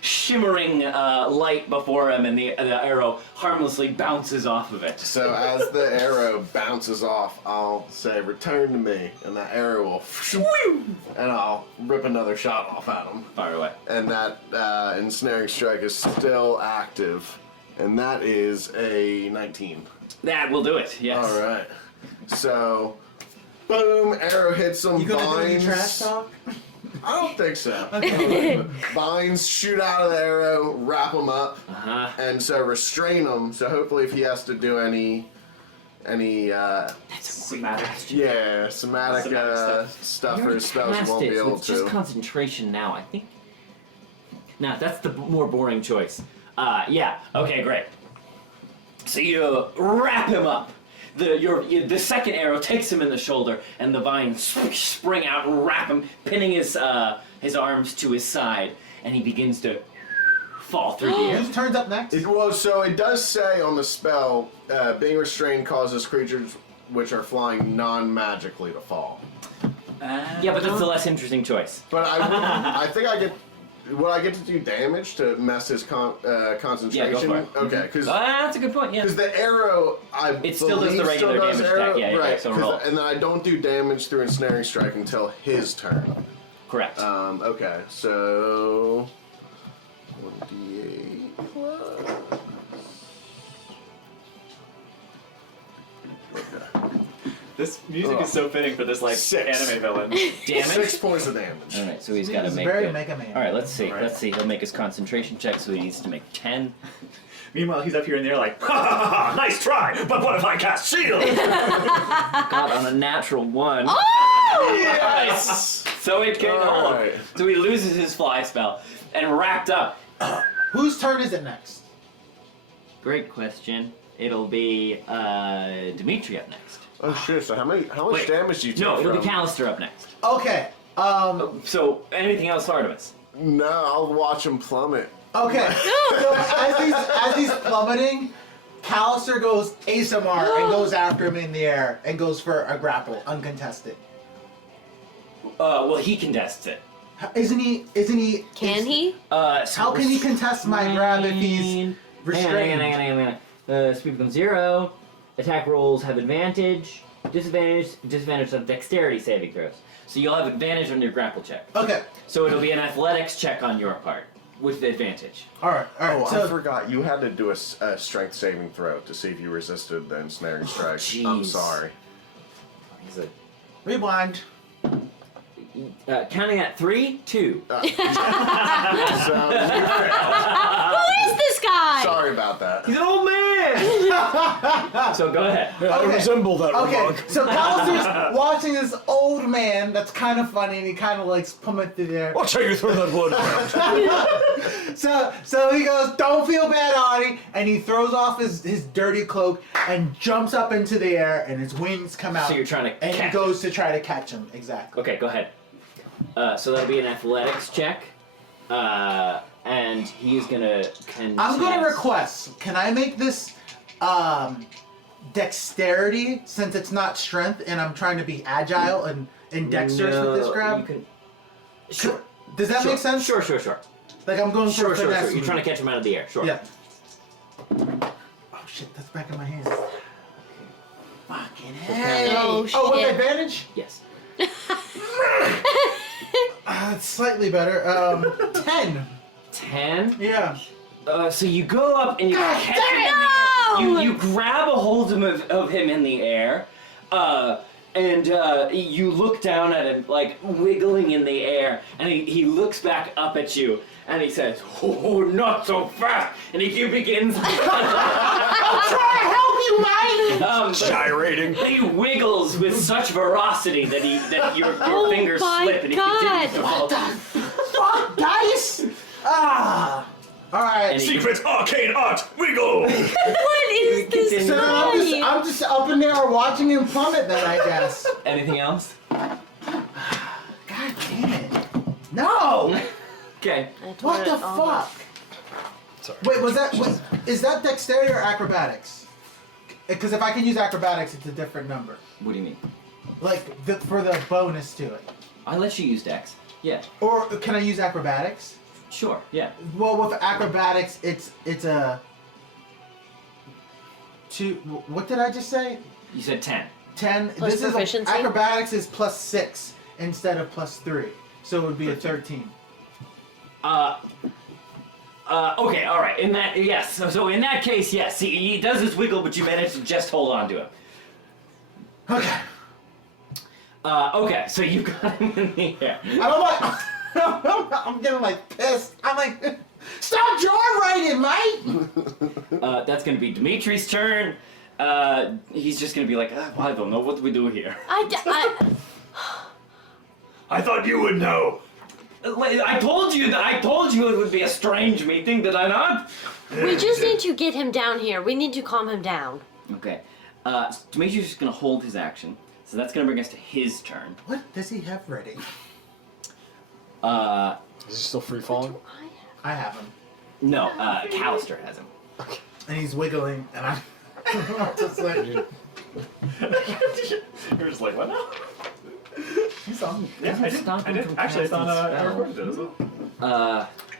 shimmering light before him, and the arrow harmlessly bounces off of it. So as the arrow bounces off, I'll say, "Return to me," and that arrow will, and I'll rip another shot off at him. Fire away. And that Ensnaring Strike is still active, and that is a 19. That will do it. Yes. All right. So, boom! Arrow hits some You gonna do any vines. trash talk? I don't think so. Vines shoot out of the arrow, wrap them up, and so restrain them. So hopefully, if he has to do any Somatic. somatic stuff for his spells, he Cast won't be it, so able it's just to. concentration now, I think. Nah, that's the more boring choice. Yeah. Okay, great. So you wrap him up. The second arrow takes him in the shoulder, and the vines spring out and wrap him, pinning his arms to his side, and he begins to fall through the air. Whose turn's up next? So it does say on the spell, being restrained causes creatures which are flying non-magically to fall. Yeah, but that's the less interesting choice. But I think I get. Would I get to do damage to mess his concentration? Yeah, go for it. Okay, because That's a good point. Yeah. the arrow, It still does the believe regular does damage arrow, attack. Yeah, right? so roll. And then I don't do damage through Ensnaring Strike until his turn. Correct. Okay, so 1d8 plus. Okay. This music is so fitting for this like 6. anime villain. Damage? 6 points of damage. Alright, so he's got to He's make very it. Mega Man. Alright, let's see. Alright. Let's see. He'll make his concentration check, so he needs to make 10. Meanwhile, he's up here in the air like, ha ha ha ha, nice try, but what if I cast shield? Got on a natural 1. Oh! Nice! So it can hold. Alright. So he loses his fly spell and wrapped up. Whose turn is it next? Great question. It'll be Dimitri up next. Oh shit! So how much Wait, damage do you take? No, it'll be from? Callister up next. Okay. So anything else, Artemis? No, I'll watch him plummet. Okay. So as he's plummeting, Callister goes Aasimar and goes after him in the air and goes for a grapple, uncontested. Well, he contests it. Isn't he? Can he? So How can he contest my grab if he's restrained? Hang on. Speed becomes 0. Attack rolls have advantage. Disadvantage on dexterity saving throws. So you'll have advantage on your grapple check. Okay. So it'll be an athletics check on your part with the advantage. All right. Oh, I So forgot. You had to do a strength saving throw to see if you resisted the ensnaring strike. I'm jeez. sorry. He's a, rewind. counting at 3, 2. So, Who is this guy? sorry about that. He's an old man! So go ahead. I resemble that Okay, remark. so Callister's watching this old man that's kind of funny, and he kind of like plummeted there. I'll tell you through that wood. So he goes, "Don't feel bad, Artie," and he throws off his dirty cloak and jumps up into the air, and his wings come out. So you're trying to and catch he goes to try to catch him. Exactly. Okay, go ahead. So that'll be an athletics check. And he's gonna contest. I'm gonna request. Can I make this dexterity since it's not strength, and I'm trying to be agile and dexterous with this grab? You can... Sure. Does that Sure. make sense? Sure. Like I'm going Sure. for a finesse You're trying to catch him out of the air. Sure. Yeah. Oh shit, that's back in my hand. Fucking hell. Oh, Oh, with shit. advantage? Yes. It's slightly better. 10. 10. Yeah. So you go up and you God catch damn him. You grab a hold of him in the air, and you look down at him like wiggling in the air, and he looks back up at you, and he says, "Oh, not so fast!" And he begins. I'll try to help you, mate! Gyrating. He wiggles with such ferocity that your Oh fingers my slip, and he God. continues to fall. Fuck, dice! Ah! Alright. And he- Secret arcane art, wiggle! What is this Continue. So guy? I'm just up in there watching him plummet then, I guess. Anything else? God damn it. No! Okay. What the fuck? Sorry. Wait, is that dexterity or acrobatics? Because if I can use acrobatics, it's a different number. What do you mean? Like, for the bonus to it. I let you use Dex. Yeah. Or can I use acrobatics? Sure. Yeah. Well, with acrobatics, it's a... What did I just say? You said 10. 10. Plus This is proficiency? acrobatics is +6 instead of +3. So it would be a 13. Okay, all right. In that, yes. So in that case, yes. He does this wiggle, but you manage to just hold on to him. Okay. Okay. So you got him in the air. I'm like, I'm getting like pissed. I'm like, stop joyriding, mate! That's gonna be Dimitri's turn. He's just gonna be like, I don't know what do we do here. I thought you would know. I told you it would be a strange meeting, did I not? We just need to get him down here. We need to calm him down. Okay. Dimitri's just gonna hold his action. So that's gonna bring us to his turn. What does he have ready? Is he still free falling? I have him. No, Callister has him. And he's wiggling, and I'm just like, You're just like, what now? he's on. Yeah, I did. Stop him from Actually, I thought I casting recorded it as well.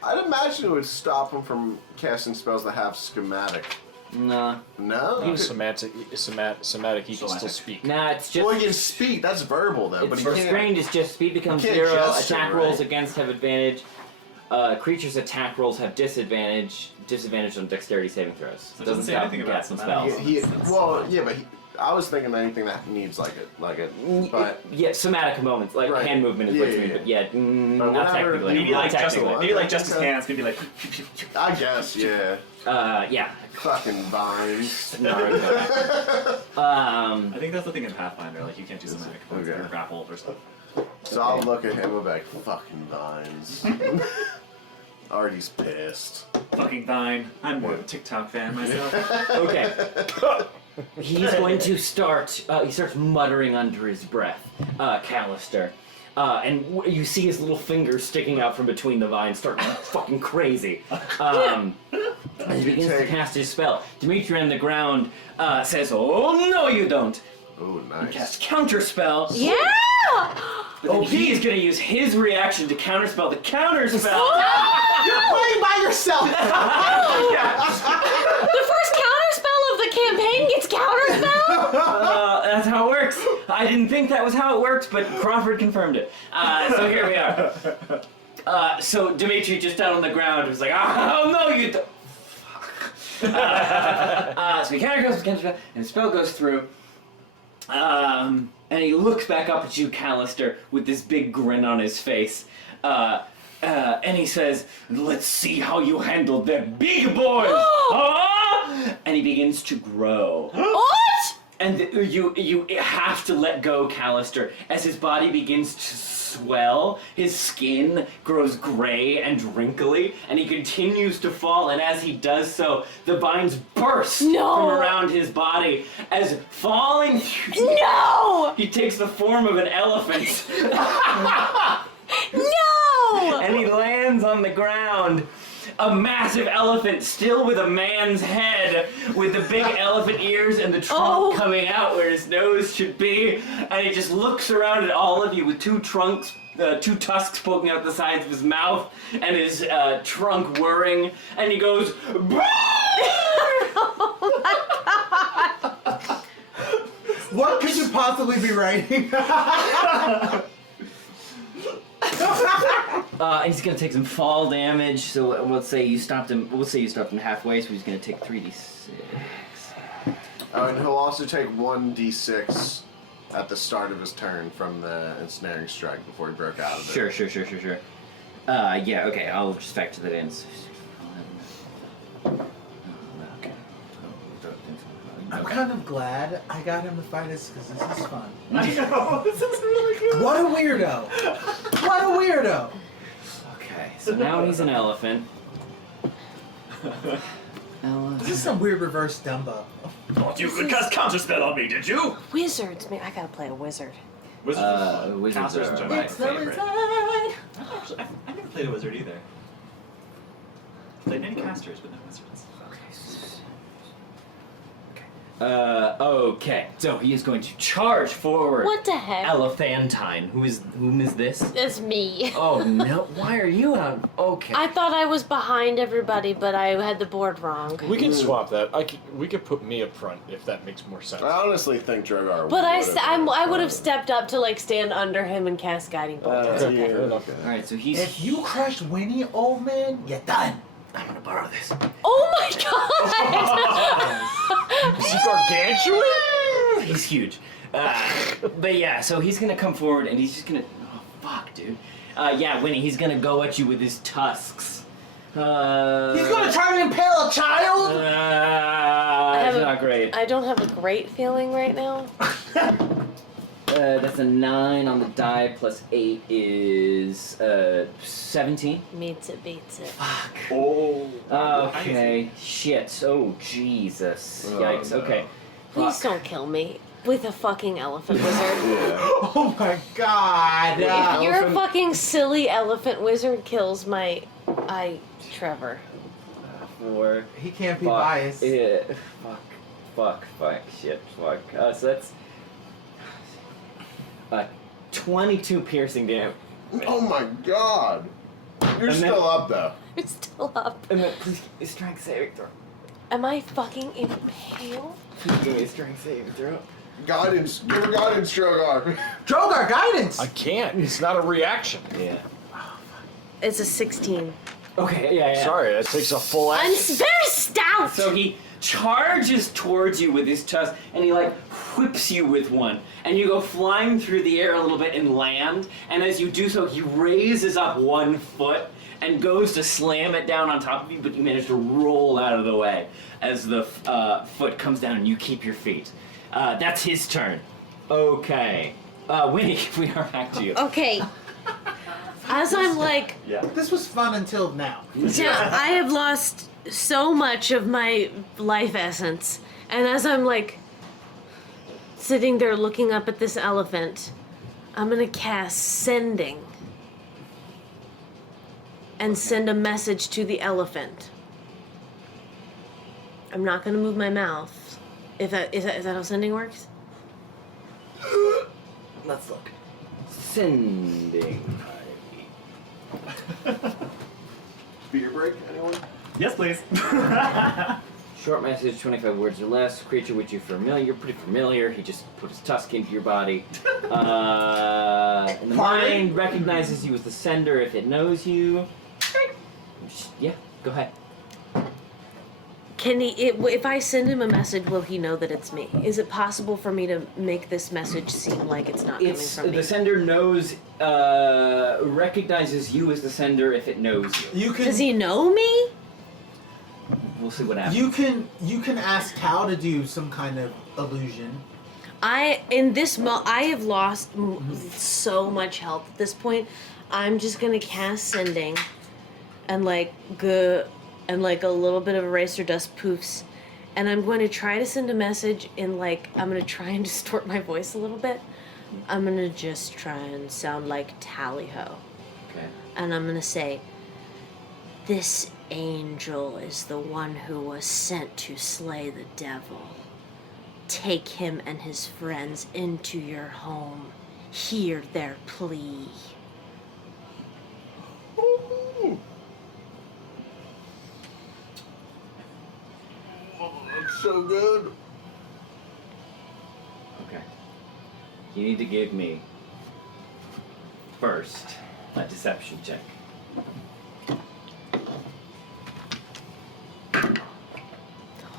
I'd imagine it would stop him from casting spells that have schematic. Nah. No? Somatic, he can still speak. Nah, it's just... Well, he can speak. That's verbal, though. But It's he can't. restrained, it's just speed becomes can't 0, gesture, attack right? rolls against have advantage, creatures' attack rolls have disadvantage on dexterity saving throws. So it doesn't say anything about casting somatic. spells. Well, yeah, but I was thinking anything that needs like a, but yeah, somatic moments, like Right. hand movement is Yeah, what's yeah, mean, yeah. but yeah, not whatever. technically. Maybe not like just technically. maybe like just his hands gonna be like. I guess, yeah. Yeah. Fucking vines. I think that's the thing in Pathfinder. Like you can't do somatic moments if you're grappled or stuff. So I'll look at him and be like, fucking vines. Artie's pissed. Fucking Vine. I'm more of a TikTok fan myself. Okay. He's going to start. He starts muttering under his breath, Callister. And you see his little fingers sticking out from between the vines, starting fucking crazy. And he begins to cast his spell. Dimitri on the ground says, "Oh no, you don't!" Oh, He nice. casts counterspell. Yeah! But then he is going to use his reaction to counterspell the counterspell. You're playing by yourself! The first counterspell of the campaign gets counterspell? That's how it works. I didn't think that was how it worked, but Crawford confirmed it. So here we are. So Dimitri just down on the ground was like, "Oh no, you don't." So he counterspell, and the spell goes through. And he looks back up at you, Callister, with this big grin on his face. And he says, "Let's see how you handle the big boys." And he begins to grow. What? And you have to let go, Callister, as his body begins to swell. His skin grows gray and wrinkly, and he continues to fall. And as he does so, the vines burst from around his body as falling. No! He takes the form of an elephant. No! And he lands on the ground. A massive elephant, still with a man's head, with the big elephant ears and the trunk coming out where his nose should be. And he just looks around at all of you with two tusks poking out the sides of his mouth and his trunk whirring. And he goes, What could you possibly be writing? and he's gonna take some fall damage. So let's say you stopped him. We'll say you stopped him halfway. So he's gonna take 3d6. Oh, and he'll also take 1d6 at the start of his turn from the ensnaring strike before he broke out of it. Sure. Yeah. Okay. I'll just factor that in. I'm kind of glad I got him to fight us because this is fun. I know. This is really good. What a weirdo! What a weirdo! Okay. So now he's an elephant. This is some weird reverse Dumbo. Thought you could cast counterspell on me, did you? Wizards, man, I gotta play a wizard. Wizards. Wizards Counselors are my my favorite. Wizard. I never played a wizard either. Played many casters, but no wizards. Okay. So he is going to charge forward. What the heck? Elephantine. Whom is this? It's me. Oh no! Why are you out? Okay. I thought I was behind everybody, but I had the board wrong. We can swap that. We could put me up front if that makes more sense. I honestly think Drogar But I would've would have stepped up to like stand under him and cast guiding bolt. It's okay. Fair enough. All right. So he's. If you crush Winnie, old man, you're done. I'm gonna borrow this. Oh my god! Is he gargantuan? He's huge. But yeah, so he's gonna come forward and he's just gonna. Oh fuck, dude. Yeah, Winnie, he's gonna go at you with his tusks. He's gonna try to impale a child? That's not great. I don't have a great feeling right now. That's a 9 on the die, plus 8 is 17. Meets it, beats it. Oh. Okay, shit. Oh, Jesus. Yikes, no. okay. Please don't kill me with a fucking elephant wizard. Oh my god! If your fucking silly elephant wizard kills my... Trevor. 4. He can't be Fuck. biased. Yeah. Fuck. Shit. Fuck. So that's... 22 piercing damage. Oh my god! You're And then- still up though. It's still up. And then please strength saving throw. Am I fucking impaled? Please give me a strength saving throw. Guidance. Give her guidance, Drogar. Drogar, guidance! I can't. It's not a reaction. Yeah. It's a 16. Okay, yeah. Sorry, that takes a full I'm action. very stout! So he charges towards you with his tusk, and he like whips you with one, and you go flying through the air a little bit and land, and as you do so, he raises up one foot and goes to slam it down on top of you, but you manage to roll out of the way as the foot comes down and you keep your feet. That's his turn. Okay. Winnie, we are back to you. Okay. As I'm like, This was fun until now. yeah, I have lost so much of my life essence. And as I'm like sitting there looking up at this elephant, I'm gonna cast Sending and send a message to the elephant. I'm not gonna move my mouth. Is that how Sending works? Let's look. Sending. Beer break, anyone? Yes, please. Short message, 25 words or less. Creature which you're familiar, pretty familiar. He just put his tusk into your body. And the mind recognizes you as the sender if it knows you. Yeah, go ahead. Can he? If I send him a message, will he know that it's me? Is it possible for me to make this message seem like it's not coming from me? The sender knows, recognizes you as the sender if it knows you. Does he know me? We'll see what happens. You can ask Cal to do some kind of illusion. I have lost so much health at this point. I'm just gonna cast Sending, and like a little bit of eraser dust poofs, and I'm going to try to send a message in like I'm gonna try and distort my voice a little bit. I'm gonna just try and sound like Tally-ho. Okay. And I'm gonna say, "This angel is the one who was sent to slay the devil. Take him and his friends into your home. Hear their plea." That's so good. Okay. You need to give me first a deception check.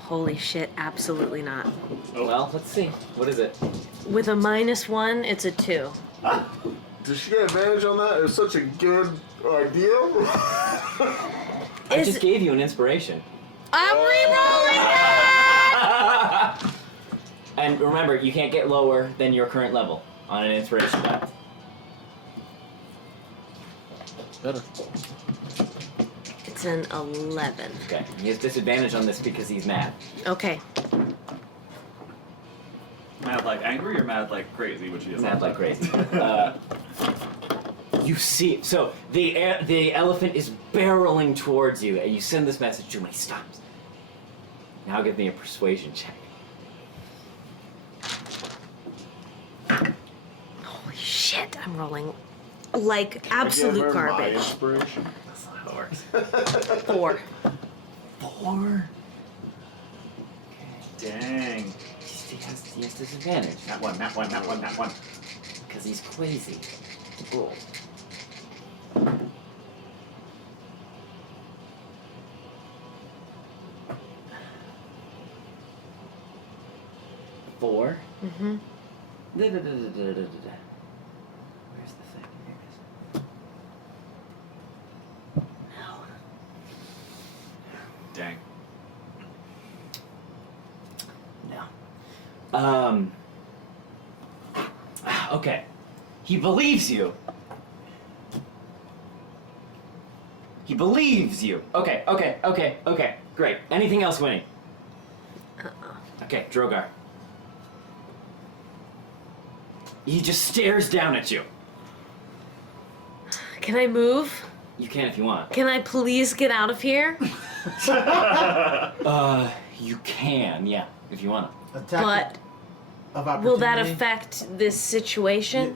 Holy shit, absolutely not. Well, let's see. What is it? With a -1, it's a 2. Did she get advantage on that? It was such a good idea. I just gave you an inspiration. I'm re-rolling that! And remember, you can't get lower than your current level on an inspiration die. Better. It's an 11. Okay. He has disadvantage on this because he's mad. Okay. Mad like angry or mad like crazy, which he is. Mad like crazy. You see, so the elephant is barreling towards you, and you send this message to him, and he stops. Now give me a persuasion check. Holy shit, I'm rolling like absolute garbage. Inspiration. That's not how it works. 4. 4? Dang. He has disadvantage. That one. Because he's crazy. Roll. Four. Mm-hmm. Where's the thing? Here it is. No. Dang. No. Okay. He believes you. He believes you. Okay. Great. Anything else, Winnie? Okay, Drogar. He just stares down at you. Can I move? You can if you want. Can I please get out of here? You can, yeah, if you want to. Attack of opportunity. Will that affect this situation?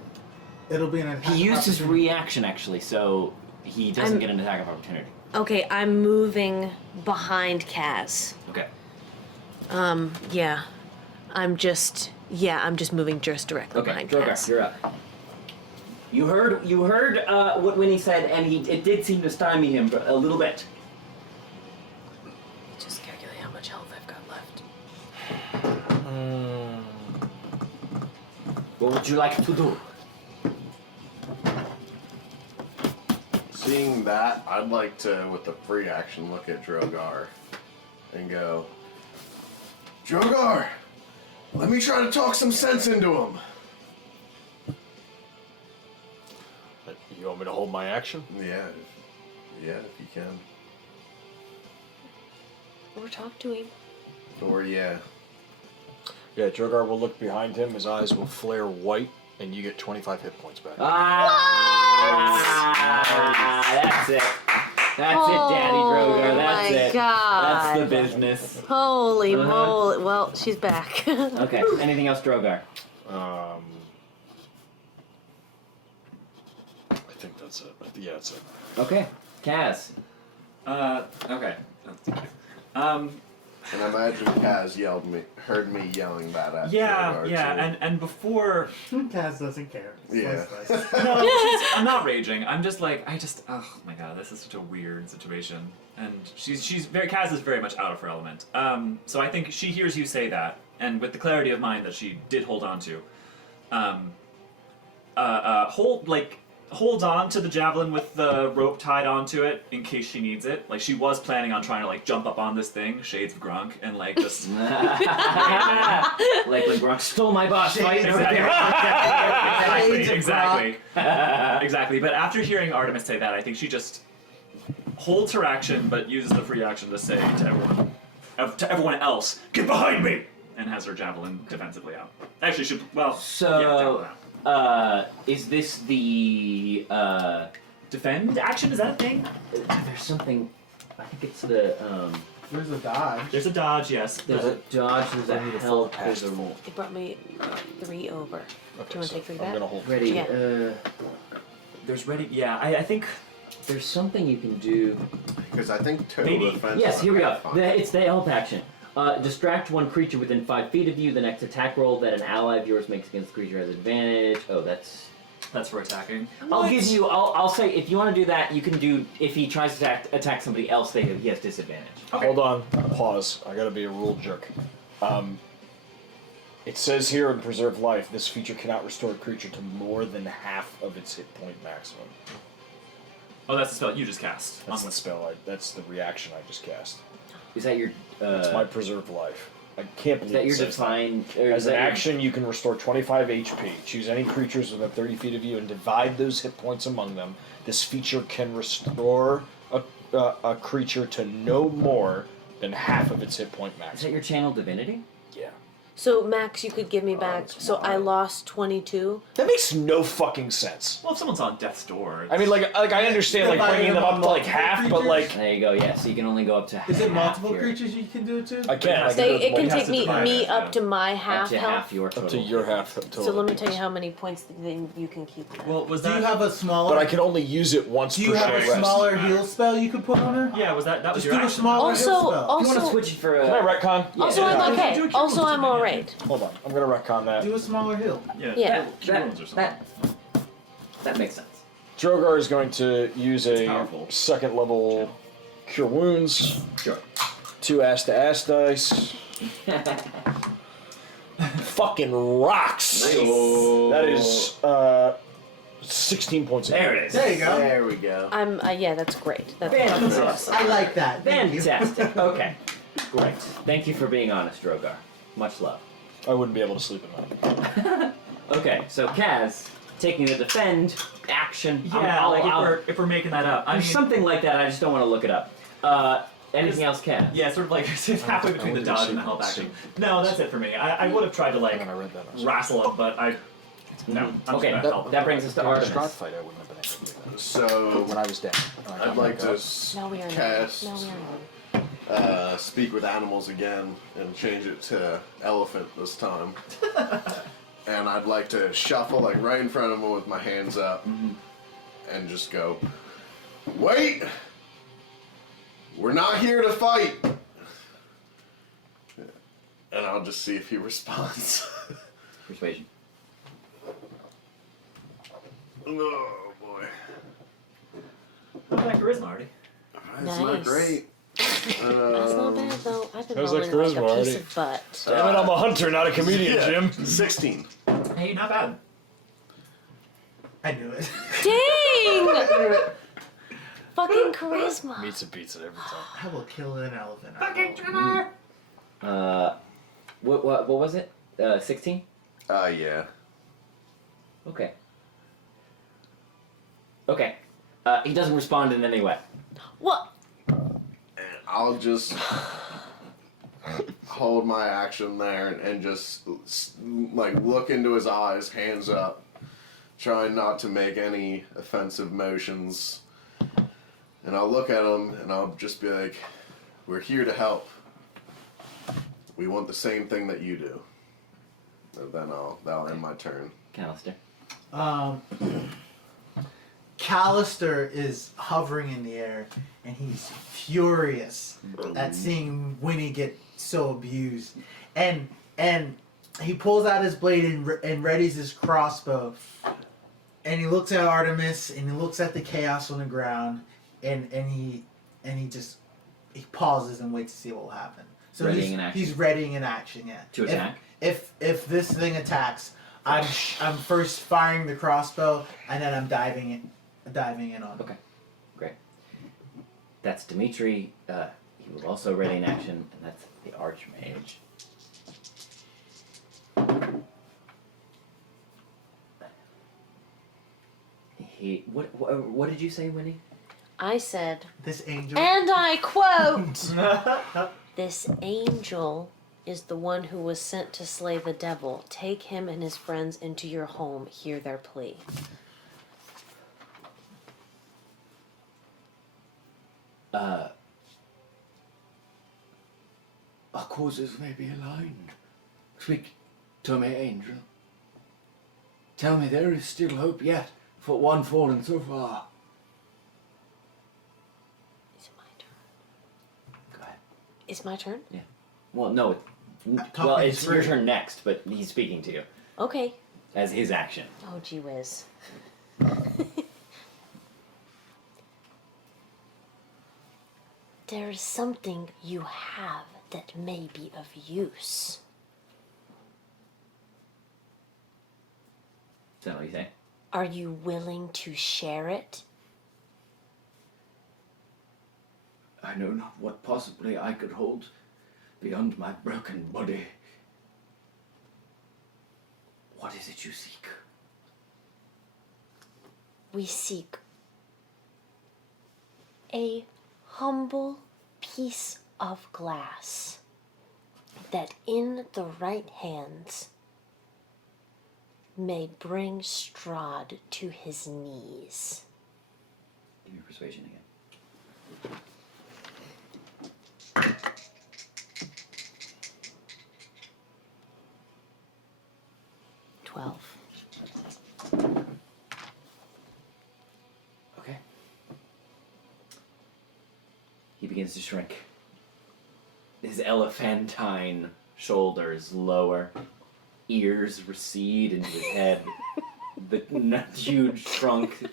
It'll be an attack. He used his opportunity. reaction, actually, so he doesn't get an attack of opportunity. Okay, I'm moving behind Kaz. Okay. Yeah. I'm just moving just directly Okay, behind Drogar, Kaz. you're up. You heard what Winnie said, and it did seem to stymie him a little bit. Just calculate how much health I've got left. What would you like to do? Seeing that, I'd like to, with the free action, look at Drogar and go, Drogar, let me try to talk some sense into him. You want me to hold my action? Yeah, if you can. Or talk to him. Or Yeah, Drogar will look behind him, his eyes will flare white, and you get 25 hit points back. That's it. That's it, Daddy Drogar. That's my it. God. That's the business. Holy moly. Well, she's back. Okay, anything else, Drogar? I think that's it. Yeah, that's it. Okay, Kaz. Okay. And I imagine Kaz heard me yelling that at Yeah, Drogar, yeah, too. and before... Kaz doesn't care. Yeah. No, I'm not raging. I'm just like, oh my god, this is such a weird situation. And Kaz is very much out of her element. So I think she hears you say that, and with the clarity of mind that she did hold on to, holds on to the javelin with the rope tied onto it in case she needs it. Like, she was planning on trying to, like, jump up on this thing, Shades of Grunk, and, like, just... Like when Grunk stole my boss fight. Exactly. Exactly. But after hearing Artemis say that, I think she just holds her action, but uses the free action to say to everyone else, "Get behind me!" and has her javelin defensively out. Actually, she javelin out. Is this the Defend action? Is that a thing? There's something. I think it's the There's a dodge. There's a dodge, yes. There's a dodge. There's a help. There's a It brought me 3 over. Do you want to take 3 back? I'm gonna hold. ready. Yeah. There's ready. Yeah, I think. There's something you can do. Because I think total Maybe. defense... Yes, here we go. Fine. It's the help action. Distract one creature within 5 feet of you. The next attack roll that an ally of yours makes against the creature has advantage. Oh, that's for attacking. I'll give you. I'll say if you want to do that, you can do. If he tries to attack somebody else, he has disadvantage. Okay. Hold on. Pause. I gotta be a rule jerk. It says here in Preserve Life, this feature cannot restore a creature to more than half of its hit point maximum. Oh, that's the spell you just cast. That's the spell. That's the reaction I just cast. Is that your? It's my Preserve Life. I can't believe Is that your it says define? that. As an action, you can restore 25 HP. Choose any creatures within 30 feet of you and divide those hit points among them. This feature can restore a creature to no more than half of its hit point Is that maximum. your channel divinity? Yeah. So, Max, you could give me back. So I lost 22. That makes no fucking sense. Well, if someone's on death's door. I mean, like I understand, like bringing them up to like half, but like There you go. Yeah, so you can only go up to half. Is it multiple here. creatures you can do it to? I can't. Say it can has take to me divide it, up yeah. to my Up half to health. half your total. up to your half total. So let me tell you how many points then you can keep. Well, was Do that? you have a smaller? But I can only use it once Do per you have short a rest. smaller heal spell you could put on her? Yeah, was that was Just your do a action? smaller Also, heal spell. You want to also, switch it for a? Can I retcon? also Yeah. I'm Do okay. it Also, I'm to me, yeah. alright. Hold on. I'm gonna retcon that. Do a smaller heal. Yeah. That makes sense. Drogar is going to use a powerful. second level Cure Wounds. Sure. 2 ass-to-ass dice. Fucking rocks! Nice. That is 16 points of There it is. There you go. There we go. Yeah, that's great. That's Fantastic. I like that. Thank you. Fantastic. Okay. Great. Thank you for being honest, Drogar. Much love. I wouldn't be able to sleep at night. Okay, so Kaz taking the defend action. Yeah, like if we're making that up. I mean, something like that. I just don't want to look it up. Anything else, Kaz? yeah, sort of like it's halfway between the dodge and the help action. No, that's it for me. I would have tried to like And I read that. wrestle him, but I no. I'm just Okay, gonna help him. that brings us to Strahd Artemis. fight, I wouldn't have been able to do that. So, When I was down. I'd like to No, we are not. cast No, we are not. Speak with Animals again and change it to Elephant this time. And I'd like to shuffle like right in front of him with my hands up and just go, wait! We're not here to fight! And I'll just see if he responds. Persuasion. Oh boy. How's that charisma, Artie? That's Nice. not great. That's not bad though. I've been How's that rolling like charisma, a piece Artie? of butt. Damn it, I'm a hunter, not a comedian, Yeah, Jim. 16. Hey, not bad. I knew it. Dang! Fucking charisma. Meets and beats it every time. I will kill an elephant. Fucking Trevor! What was it? 16? Yeah. Okay. Okay. He doesn't respond in any way. What? I'll just hold my action there and just like look into his eyes, hands up, trying not to make any offensive motions. And I'll look at him and I'll just be like, "We're here to help. We want the same thing that you do." And then that'll end my turn. Callister. Callister is hovering in the air, and he's furious at seeing Winnie get so abused. And he pulls out his blade and readies his crossbow. And he looks at Artemis, and he looks at the chaos on the ground, and he pauses and waits to see what will happen. So Readying an action. he's readying an action, yeah. To attack? If this thing attacks, I'm first firing the crossbow, and then I'm diving in on it. Okay. Great. That's Dimitri. He will also ready in action, and that's the Archmage. What did you say, Winnie? I said, This angel. and I quote, "This angel is the one who was sent to slay the devil. Take him and his friends into your home. Hear their plea." Our causes may be aligned. Speak to me, angel. Tell me there is still hope yet for one fallen so far. Is it my turn? Go ahead. It's my turn? Yeah. Well, no. Talk Well, me it's through. your turn next, but he's speaking to you Okay. as his action. Oh, gee whiz. There is something you have that may be of use. Is that what you say? Are you willing to share it? I know not what possibly I could hold beyond my broken body. What is it you seek? We seek a humble piece of glass that in the right hands may bring Strahd to his knees. Give me persuasion again. 12. Okay. He begins to shrink. His elephantine shoulders lower, ears recede into his head. The huge trunk,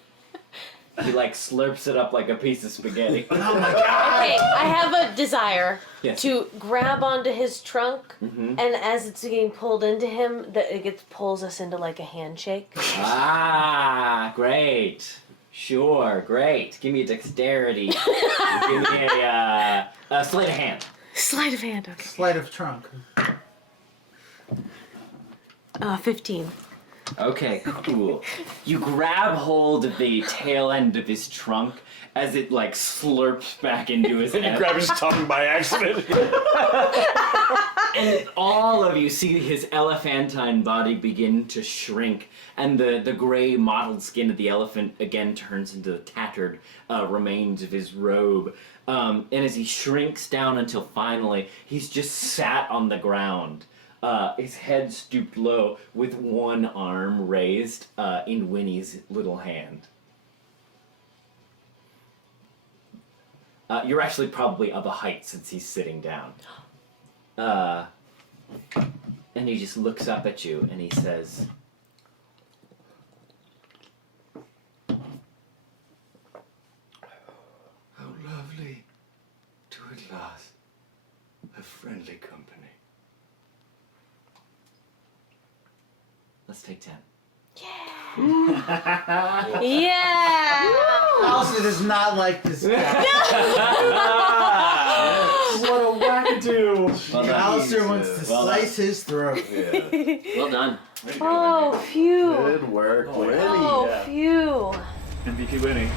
he like slurps it up like a piece of spaghetti. Okay, I have a desire Yes. to grab onto his trunk, and as it's getting pulled into him, pulls us into like a handshake. Ah, great. Sure, great. Give me a dexterity. Give me a sleight of hand. Sleight of hand, okay. Sleight of trunk. 15. Okay, cool. You grab hold of the tail end of his trunk as it like slurps back into his head. You grab his tongue by accident. And all of you see his elephantine body begin to shrink, and the gray mottled skin of the elephant again turns into the tattered remains of his robe. And as he shrinks down until finally he's just sat on the ground, his head stooped low with one arm raised in Winnie's little hand. You're actually probably of a height since he's sitting down. And he just looks up at you and he says, How lovely to at last have friendly company. Let's take 10. Yeah. Alistair does not like this guy. What a wackadoo! Alistair wants to slice his throat. Well done. Oh, phew. Good work, Winnie. Oh, phew. MVP Winnie.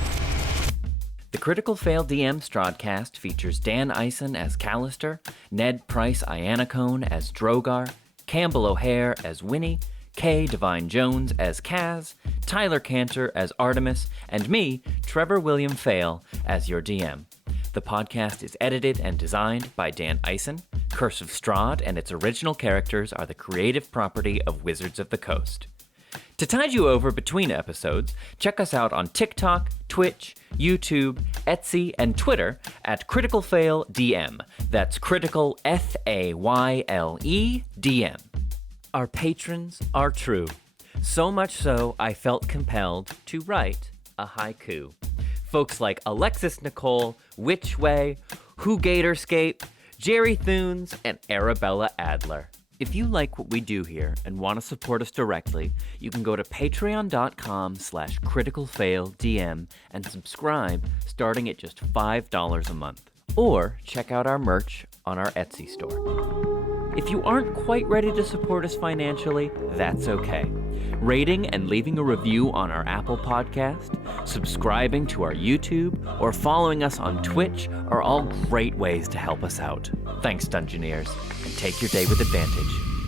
The Critical Fail DM Strahdcast features Dan Ison as Callister, Ned Pryce Iannacone as Drogar, Campbell O'Hare as Winnie, Kay Devine-Jones as Kaz, Tyler Kanter as Artemis, and me, Trevor William Fayle, as your DM. The podcast is edited and designed by Dan Ison. Curse of Strahd and its original characters are the creative property of Wizards of the Coast. To tide you over between episodes, check us out on TikTok, Twitch, YouTube, Etsy, and Twitter at Critical Fail DM. That's Critical Fayle DM. Our patrons are true. So much so, I felt compelled to write a haiku. Folks like Alexis Nicole, Witchway, Who Gatorscape, Jerry Thunes, and Arabella Adler. If you like what we do here and want to support us directly, you can go to patreon.com/criticalfaildm and subscribe starting at just $5 a month. Or check out our merch on our Etsy store. If you aren't quite ready to support us financially, that's okay. Rating and leaving a review on our Apple podcast, subscribing to our YouTube, or following us on Twitch are all great ways to help us out. Thanks, Dungeoneers, and take your day with advantage.